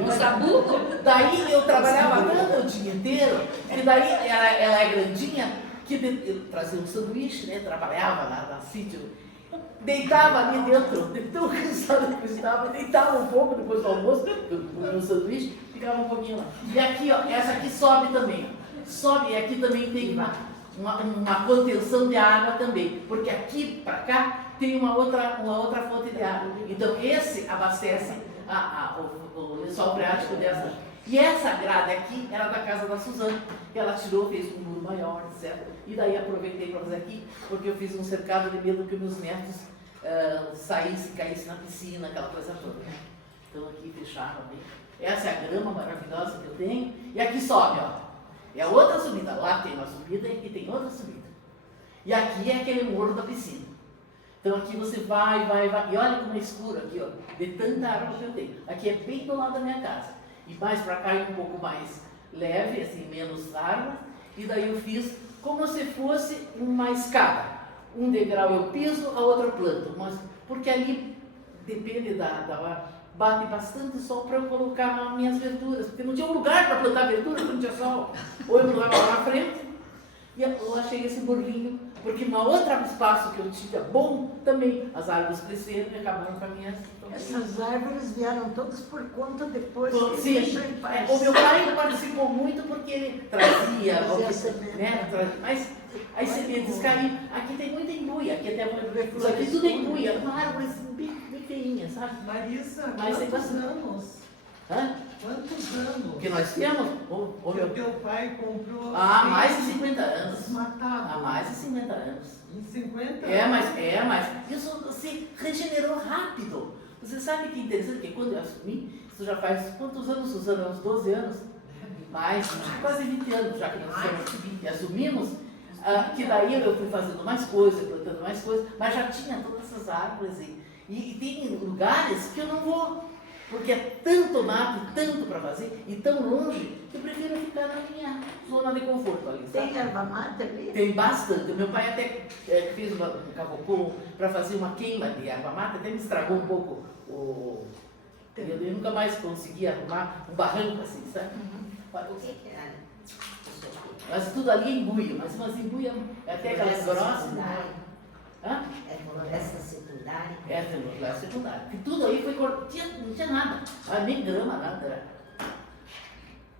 Um sabugo? Daí eu trabalhava tanto o dia inteiro, que daí ela é grandinha, que eu trazia um sanduíche, né? Trabalhava lá no sítio. Deitava ali dentro, de tão cansado que eu estava, deitava um pouco depois do almoço, no sanduíche, ficava um pouquinho lá. E aqui, ó, essa aqui sobe também. Sobe e aqui também tem uma contenção de água também, porque aqui para cá tem uma outra fonte de água. Então esse abastece o lençol freático dessa. E essa grade aqui era da casa da Susana, que ela tirou, fez um muro maior, etc. E daí aproveitei para fazer aqui, porque eu fiz um cercado de medo que meus netos caíssem na piscina, aquela coisa toda. Então aqui fecharam bem. Essa é a grama maravilhosa que eu tenho. E aqui sobe, ó. É outra subida. Lá tem uma subida e aqui tem outra subida. E aqui é aquele morro da piscina. Então aqui você vai. E olha como é escuro aqui, ó. De tanta água que eu tenho. Aqui é bem do lado da minha casa. E mais para cá é um pouco mais leve, assim, menos árvore. E daí eu fiz como se fosse uma escada. Um degrau eu piso, a outra eu planto. Porque ali depende da hora, bate bastante sol para eu colocar as minhas verduras, porque não tinha um lugar para plantar verdura, não tinha sol. Ou eu plantava lá na frente, e eu achei esse morrinho, porque no outro espaço que eu tinha bom, também as árvores cresceram e acabaram com a minha... Essas árvores vieram todas por conta depois que Sim, ele entrou em paz. o meu pai participou muito porque ele trazia, né, mas as sementes caíam. Aqui tem muita embuia, aqui até isso aqui tudo é embuia, uma árvore assim, bem feinha, sabe? Marisa, Mas tem quantos bastante. anos? Hã? Quantos anos? O que nós temos? Que o teu pai comprou? Há mais de 50 anos. Desmatado. Há mais de 50 anos. Em 50 Mas isso se regenerou rápido. Você sabe que é interessante que quando eu assumi, isso já faz quantos anos, Suzana? Uns 12 anos? Mais, quase 20 anos já que nós assumimos, que daí eu fui fazendo mais coisas, plantando mais coisas, mas já tinha todas essas árvores e tem lugares que eu não vou, porque é tanto mato, tanto para fazer e tão longe, que eu prefiro ficar na minha zona de conforto ali. Sabe? tem erva mate ali? Tem bastante. O meu pai até fez um cavocão para fazer uma queima de erva mata, até me estragou um pouco eu nunca mais consegui arrumar um barranco assim, sabe? Olha, O que era? mas tudo ali é embuia, mas umas embuia até aquelas grossas. Hã? É floresta secundária. É, tem floresta secundária. E tudo aí foi cortado, não tinha nada, nem grama, nada.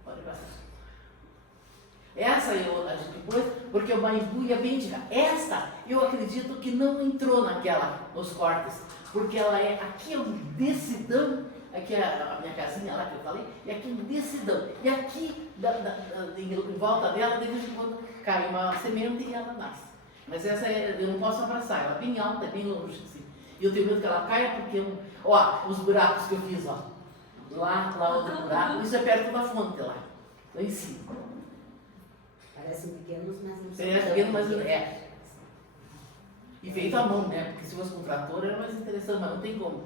Olha bastante. Essa a gente pôs porque é uma embuia bem de cá. Esta eu acredito que não entrou nos cortes, porque ela é aqui é um decidão, aqui é a minha casinha lá que eu falei, e aqui é um decidão. E aqui em volta dela, de vez em quando cai uma semente e ela nasce. Mas essa eu não posso abraçar, ela é bem alta, é bem longe assim. E eu tenho medo que ela caia porque os buracos que eu fiz, lá outro buraco, isso é perto da fonte lá em cima. Parecem pequenos, mas não são. Parece pequeno, mas é. E feito à mão, né? Porque se fosse com trator era mais interessante, mas não tem como.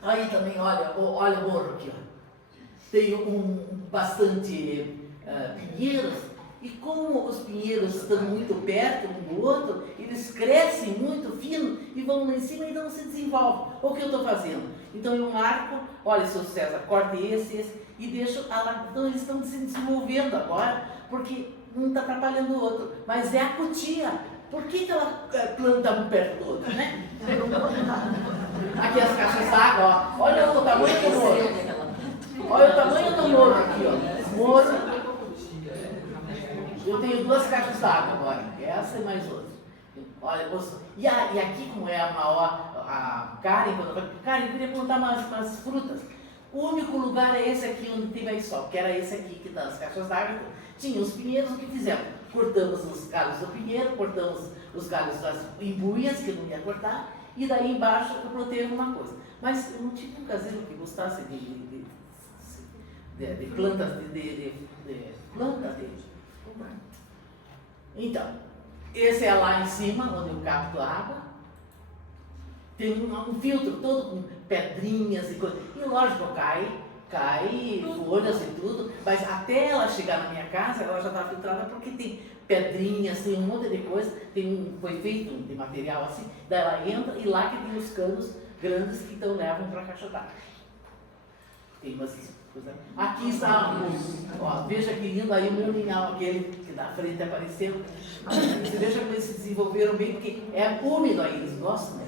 Aí também, olha o morro aqui, Tem bastante pinheiros, e como os pinheiros estão muito perto um do outro, eles crescem muito fino e vão lá em cima e não se desenvolvem. O que eu estou fazendo? Então eu marco, olha, seu César, corte esse, e deixo lá. Então eles estão se desenvolvendo agora, porque um está atrapalhando o outro. Mas é a cutia. Por que ela planta um perto do outro, né? Aqui as caixas d'água, olha o tamanho do morro. Olha o tamanho do morro aqui, Morro. Eu tenho 2 caixas d'água agora, essa e mais outra. Olha, e aqui, como é a Karen, quando eu falei, Karen, eu queria plantar umas frutas. O único lugar é esse aqui onde tem mais sol, que era esse aqui que dá as caixas d'água. Tinha os pinheiros, o que fizemos? Cortamos os galhos do pinheiro, cortamos os galhos das embuias, que eu não ia cortar, e daí embaixo eu plantei alguma coisa. Mas eu não tive um caseiro que gostasse de plantas, Então, esse é lá em cima, onde eu capto a água. Tem um filtro todo com pedrinhas e coisas. E lógico, cai folhas e tudo, mas até ela chegar na minha casa, ela já está filtrada porque tem pedrinhas, tem um monte de coisa, foi feito de material assim, daí ela entra e lá que tem os canos grandes que então levam para a caixa d'água. Tem umas coisas. Aqui está, veja que lindo aí o meu linhal, aquele que da frente apareceu. Você veja como eles se desenvolveram bem, porque é úmido aí, eles gostam, né?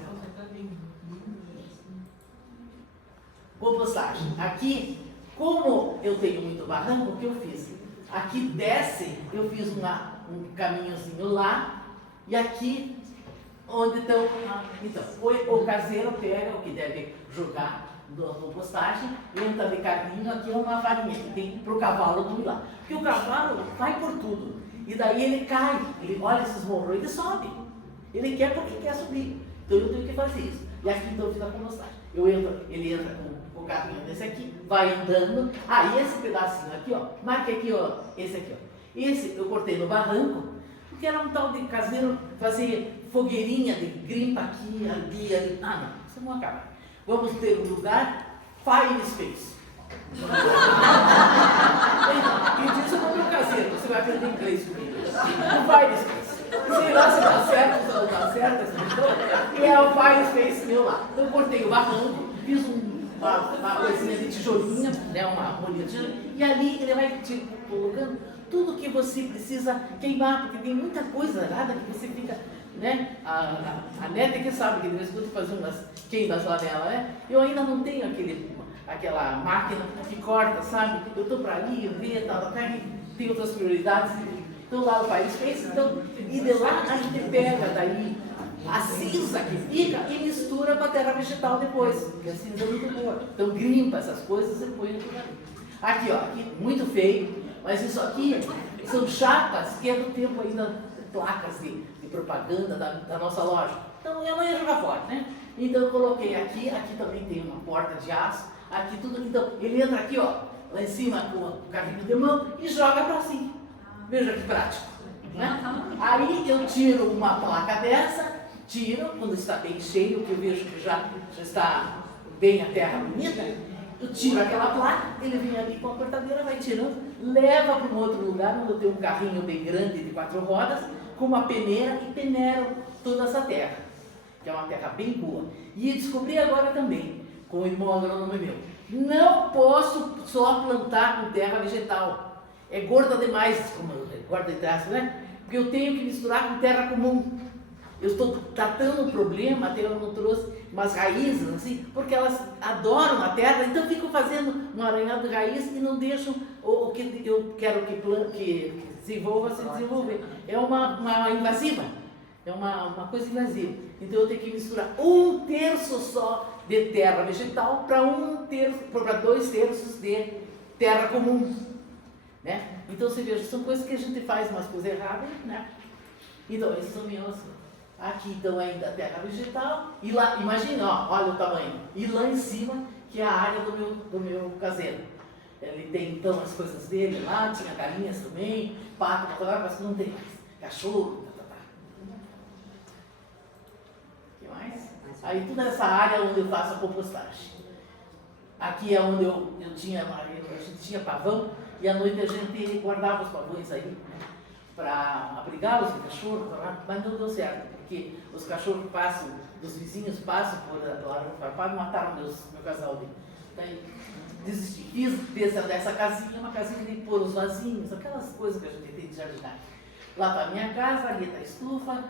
Compostagem. Aqui, como eu tenho muito barranco, o que eu fiz? Aqui desce, eu fiz um caminhozinho lá, e aqui, onde estão. Então, o caseiro pega o que deve jogar da compostagem, entra de carrinho, aqui é uma varinha que tem para o cavalo não ir lá. Porque o cavalo vai por tudo, e daí ele cai, ele olha esses morros, ele sobe. Ele quer porque quer subir. Então eu tenho que fazer isso. E aqui então eu fiz a compostagem. Ele entra com o carrinho desse aqui, vai andando. E esse pedacinho aqui, marque aqui, esse aqui, Esse eu cortei no barranco, porque era um tal de caseiro fazer fogueirinha de grimpa aqui, ali. Não, isso não acaba. Vamos ter um lugar fire space. E disso é o meu caseiro, você vai aprender inglês comigo. Um fire space. sei lá se dá certo ou não dá certo essa questão. E é o pai fez meu lá. Eu cortei o barranco, fiz uma coisinha de tijolinha, né, uma bolinha de tijolinho, e ali ele vai colocando tudo que você precisa queimar, porque tem muita coisa errada que você fica, né? A neta que sabe que de vez em quando fazer umas queimas lá nela, né? Eu ainda não tenho aquela máquina que corta, sabe? Eu estou para ali, ver, tal, tem outras prioridades. Então lá o país fez, então, e de lá a gente pega daí a cinza que fica e mistura com a terra vegetal depois, porque a cinza é muito boa. Então grimpa essas coisas e põe tudo ali. Aqui, ó, aqui, muito feio, mas isso aqui são chapas que é do tempo ainda de placas de propaganda da nossa loja. Então eu não ia jogar fora, né? Então eu coloquei aqui também tem uma porta de aço, aqui tudo, então ele entra aqui, ó, lá em cima com o carrinho de mão e joga para cima. Veja que prático, né? Aí eu tiro uma placa dessa, tiro, quando está bem cheio, que eu vejo que já está bem a terra bonita, eu tiro aquela placa, ele vem ali com a cortadeira, vai tirando, leva para um outro lugar, onde eu tenho um carrinho bem grande de 4 rodas, com uma peneira e peneiro toda essa terra, que é uma terra bem boa. E descobri agora também, com o irmão agrônomo meu, não posso só plantar com terra vegetal. É gorda demais, como gorda de traço, né? Porque eu tenho que misturar com terra comum. Eu estou tratando um problema, até eu não trouxe umas raízes, assim, porque elas adoram a terra, então ficam fazendo um arranhado de raiz e não deixam o que eu quero que desenvolva se desenvolver. É uma invasiva, é uma coisa invasiva. Então eu tenho que misturar 1/3 só de terra vegetal para 2 terços de terra comum. Né? Então você veja, são coisas que a gente faz umas coisas erradas, né? Então esses são meus. Aqui então ainda terra vegetal, e lá, imagina, ó, olha o tamanho, e lá em cima, que é a área do meu caseiro. Ele tem então as coisas dele lá, tinha galinhas também, pato, mas não tem mais, cachorro, o que mais? Aí toda essa área onde eu faço a compostagem. Aqui é onde a gente tinha pavão, e à noite a gente guardava os pavões aí, para abrigá-los de cachorro, mas não deu certo, porque os cachorros passam, os vizinhos passam por lá no farpado e mataram meu casal ali. Daí desisti, fiz dessa casinha uma casinha de pôr os vasinhos, aquelas coisas que a gente tem de jardinagem. Lá para a minha casa, ali está a estufa.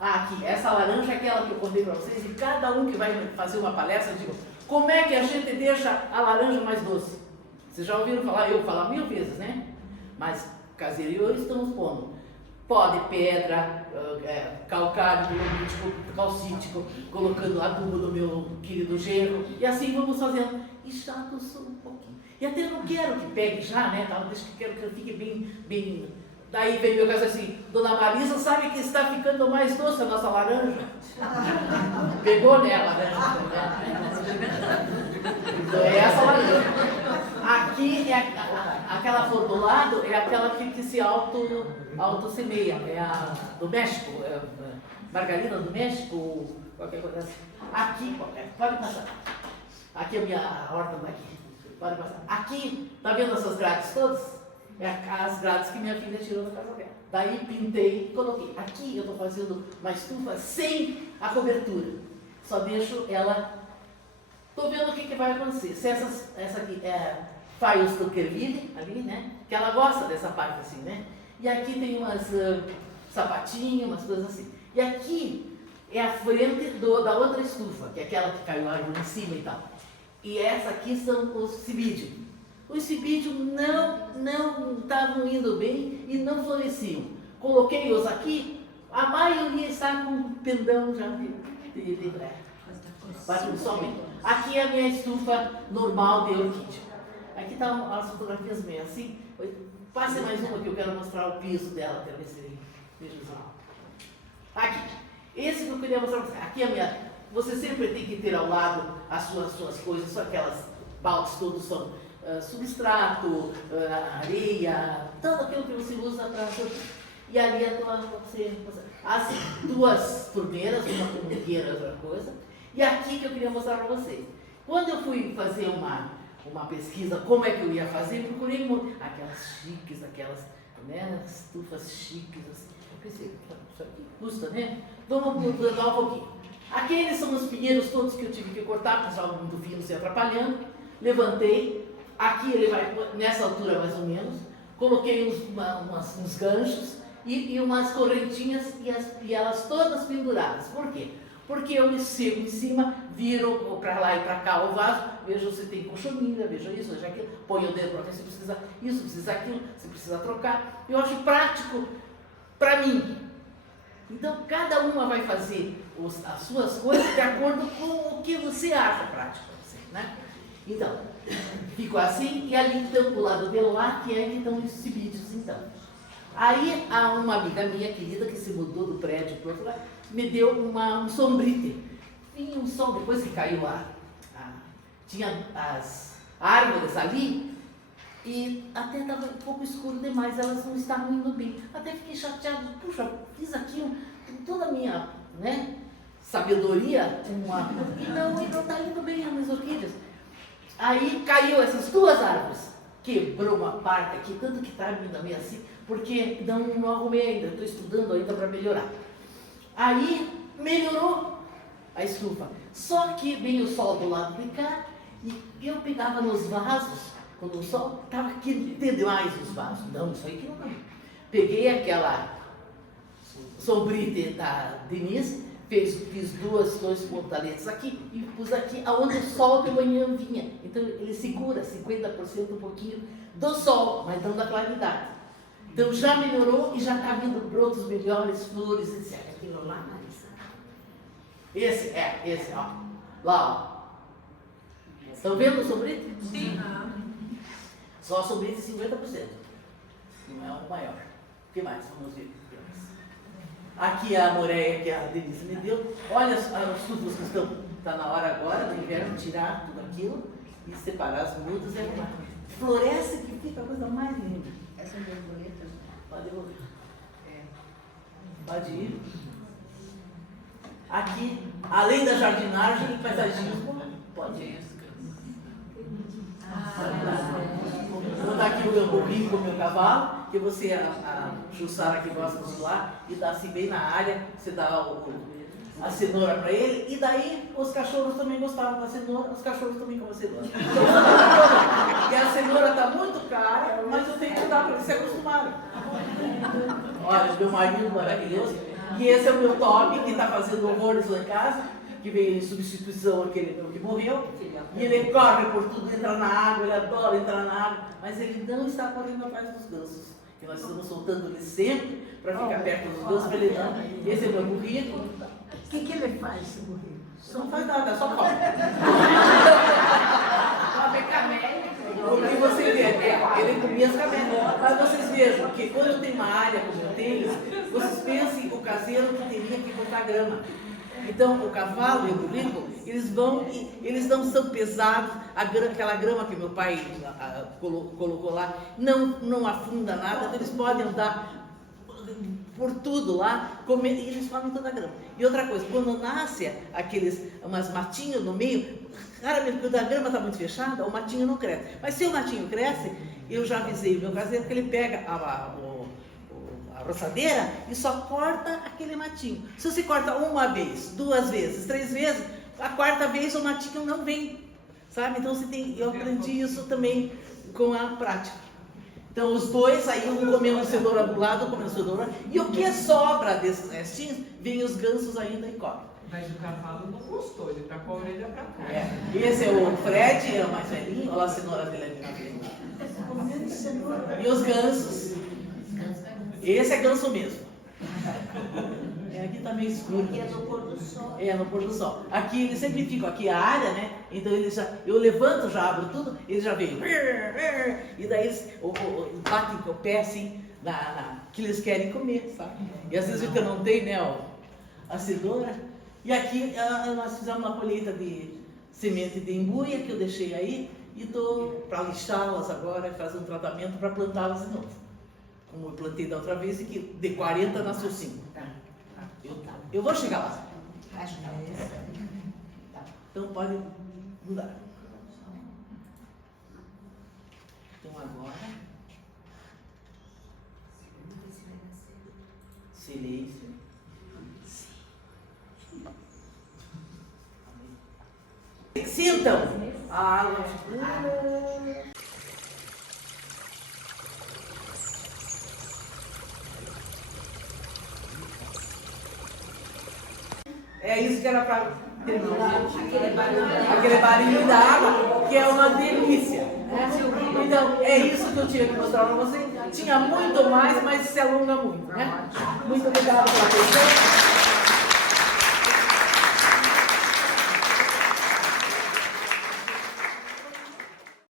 Aqui, essa laranja é aquela que eu contei para vocês, e cada um que vai fazer uma palestra, eu digo, como é que a gente deixa a laranja mais doce? Vocês já ouviram falar? Eu falar 1000 vezes, né? Mas caseiro e eu estamos pondo pó de pedra, calcário, calcítico, colocando adubo no meu querido genro, e assim vamos fazendo. E já adoçou um pouquinho. E até não quero que pegue já, né? Deixa que quero que fique bem. Daí vem meu caso assim, Dona Marisa, sabe que está ficando mais doce a nossa laranja? Pegou nela, né? Então é essa laranja. Aqui é aquela flor do lado, é aquela que se auto-semeia, é a do México, margarina do México, qualquer coisa assim. Aqui, pode passar. Aqui é a minha horta daqui, pode passar. Aqui, tá vendo essas grades todas? É as grades que minha filha tirou da casa dela. Daí pintei e coloquei. Aqui eu estou fazendo uma estufa sem a cobertura. Só deixo ela. Estou vendo o que vai acontecer. Se essa aqui é Faios do Kerville, ali, né? Que ela gosta dessa parte assim, né? E aqui tem umas sapatinhos, umas coisas assim. E aqui é a frente da outra estufa, que é aquela que caiu a árvore em cima e tal. E essa aqui são os cibídeos. Os cibídeos não estavam indo bem e não floresciam. Coloquei-os aqui, a maioria está com pendão já de somente. Aqui é a minha estufa normal de orquídea. Aqui estão as fotografias minhas, assim. Passe mais uma que eu quero mostrar o piso dela, até ver se veja aqui. Esse que eu queria mostrar para você. Aqui é a minha. Você sempre tem que ter ao lado as suas coisas, só aquelas baldes todos são substrato, areia, tudo aquilo que você usa para. E ali as 2 torneiras, uma com mangueira e outra coisa. E aqui que eu queria mostrar para vocês. Quando eu fui fazer uma pesquisa, como é que eu ia fazer, eu procurei aquelas chiques, aquelas né? Estufas chiques, assim. Eu pensei, isso aqui custa, né? Vamos mudar um pouquinho. Aqueles são os pinheiros todos que eu tive que cortar, porque estavam muito finos e atrapalhando. Levantei. Aqui ele vai nessa altura mais ou menos. Coloquei uns ganchos e umas correntinhas e elas todas penduradas. Por quê? Porque eu sigo em cima, viro para lá e para cá o vaso, vejo se tem cochonilha, vejo isso, vejo aquilo, ponho o dedo para ver se precisa isso, precisa aquilo, se precisa trocar. Eu acho prático para mim. Então, cada uma vai fazer as suas coisas de acordo com o que você acha prático para você, né? Então, ficou assim, e ali então, do lado de lá, que é que estão os cibídeos, então. Aí, há uma amiga minha querida, que se mudou do prédio para o outro lado, me deu um sombrite. Vinha um sol, depois que caiu tinha as árvores ali, e até estava um pouco escuro demais, elas não estavam indo bem. Até fiquei chateada, puxa, fiz aqui com toda a minha, né, sabedoria, e não está indo bem as minhas orquídeas. Aí caiu essas duas árvores, quebrou uma parte aqui, tanto que está ainda meio assim, porque não arrumei ainda, estou estudando ainda para melhorar. Aí melhorou a estufa, só que veio o sol do lado de cá e eu pegava nos vasos, quando o sol estava quente demais os vasos. Não, isso aí que não. Peguei aquela sombrite da Denise, fiz dois portaletes aqui e pus aqui aonde o sol de manhã vinha. Então ele segura 50% um pouquinho do sol, mas não da claridade. Então já melhorou e já está vindo brotos melhores, flores, etc. Aquilo lá, Marisa. Esse, ó. Lá, ó. Estão vendo o sombrite? Sim. Só a sombrite 50%. Não é o maior. O que mais? Vamos ver. Aqui a moreia que a Denise me deu. Olha os tubos que estão. Está na hora agora do inverno tirar tudo aquilo e separar as mudas. Floresce que fica a coisa mais linda. Essa é borboleta. Pode devolver. Pode ir. Aqui, além da jardinagem e paisagismo, pode ir. Vou botar aqui o meu burrinho com o meu cavalo, que você, a Jussara que gosta de lá, e dá assim bem na área, você dá a cenoura para ele, e daí os cachorros também gostavam da cenoura, os cachorros também comem cenoura. E a cenoura está muito cara, mas eu tenho que dar para eles se acostumarem. Olha, o meu marido maravilhoso, e esse é o meu Toby, que está fazendo horrores lá em casa, que veio em substituição àquele que morreu, e ele corre por tudo, entra na água, ele adora entrar na água, mas ele não está correndo atrás dos gansos, que nós estamos soltando ele sempre para ficar perto dos gansos, para ele não. Esse é o meu burrito. O que ele faz, esse burrito? Não faz nada, só come. Come camélia. Porque você vê, ele comia as camélias. Mas vocês vejam que quando tem uma área como eu tenho, vocês pensem o caseiro que teria que botar grama. Então, o cavalo e o burrico, eles não são pesados, aquela grama que meu pai colocou lá, não afunda nada, então eles podem andar por tudo lá, comer, e eles comem toda a grama. E outra coisa, quando nasce umas matinhos no meio, raramente, quando a grama está muito fechada, o matinho não cresce. Mas se o matinho cresce, eu já avisei o meu caseiro que ele pega a roçadeira e só corta aquele matinho. Se você corta uma vez, 2 vezes, 3 vezes, a 4ª vez o matinho não vem, sabe? Então eu aprendi isso também com a prática. Então os dois aí, um comendo cenoura do lado, comendo cenoura, e o que sobra desses restinhos, vem os gansos ainda e comem. Mas o cavalo não gostou, ele tá com a orelha pra cá. Esse é o Fred, é o mais velhinho, olha lá a cenoura dele ali na frente. E os gansos. Esse é ganso mesmo. Aqui tá meio escuro. Aqui é no pôr do sol. É, no pôr do sol. Aqui eles sempre ficam, aqui a área, né? Então eu levanto, já abro tudo, eles já vêm. E daí eles batem com o pé assim, que eles querem comer, sabe? E às vezes eu não tenho, né, a cenoura. E aqui nós fizemos uma colheita de semente de embuia que eu deixei aí e estou para lixá-las agora e fazer um tratamento para plantá-las de novo. Como eu plantei da outra vez, e que de 40 nasceu 5. Eu vou chegar lá. Acho que é isso. Então pode mudar. Então agora. Silêncio. Sintam a água. É isso que era para terminar. Aquele barulho da água, que é uma delícia. Então, é isso que eu tinha que mostrar para vocês. Tinha muito mais, mas se alonga muito. Né? Muito obrigada pela atenção.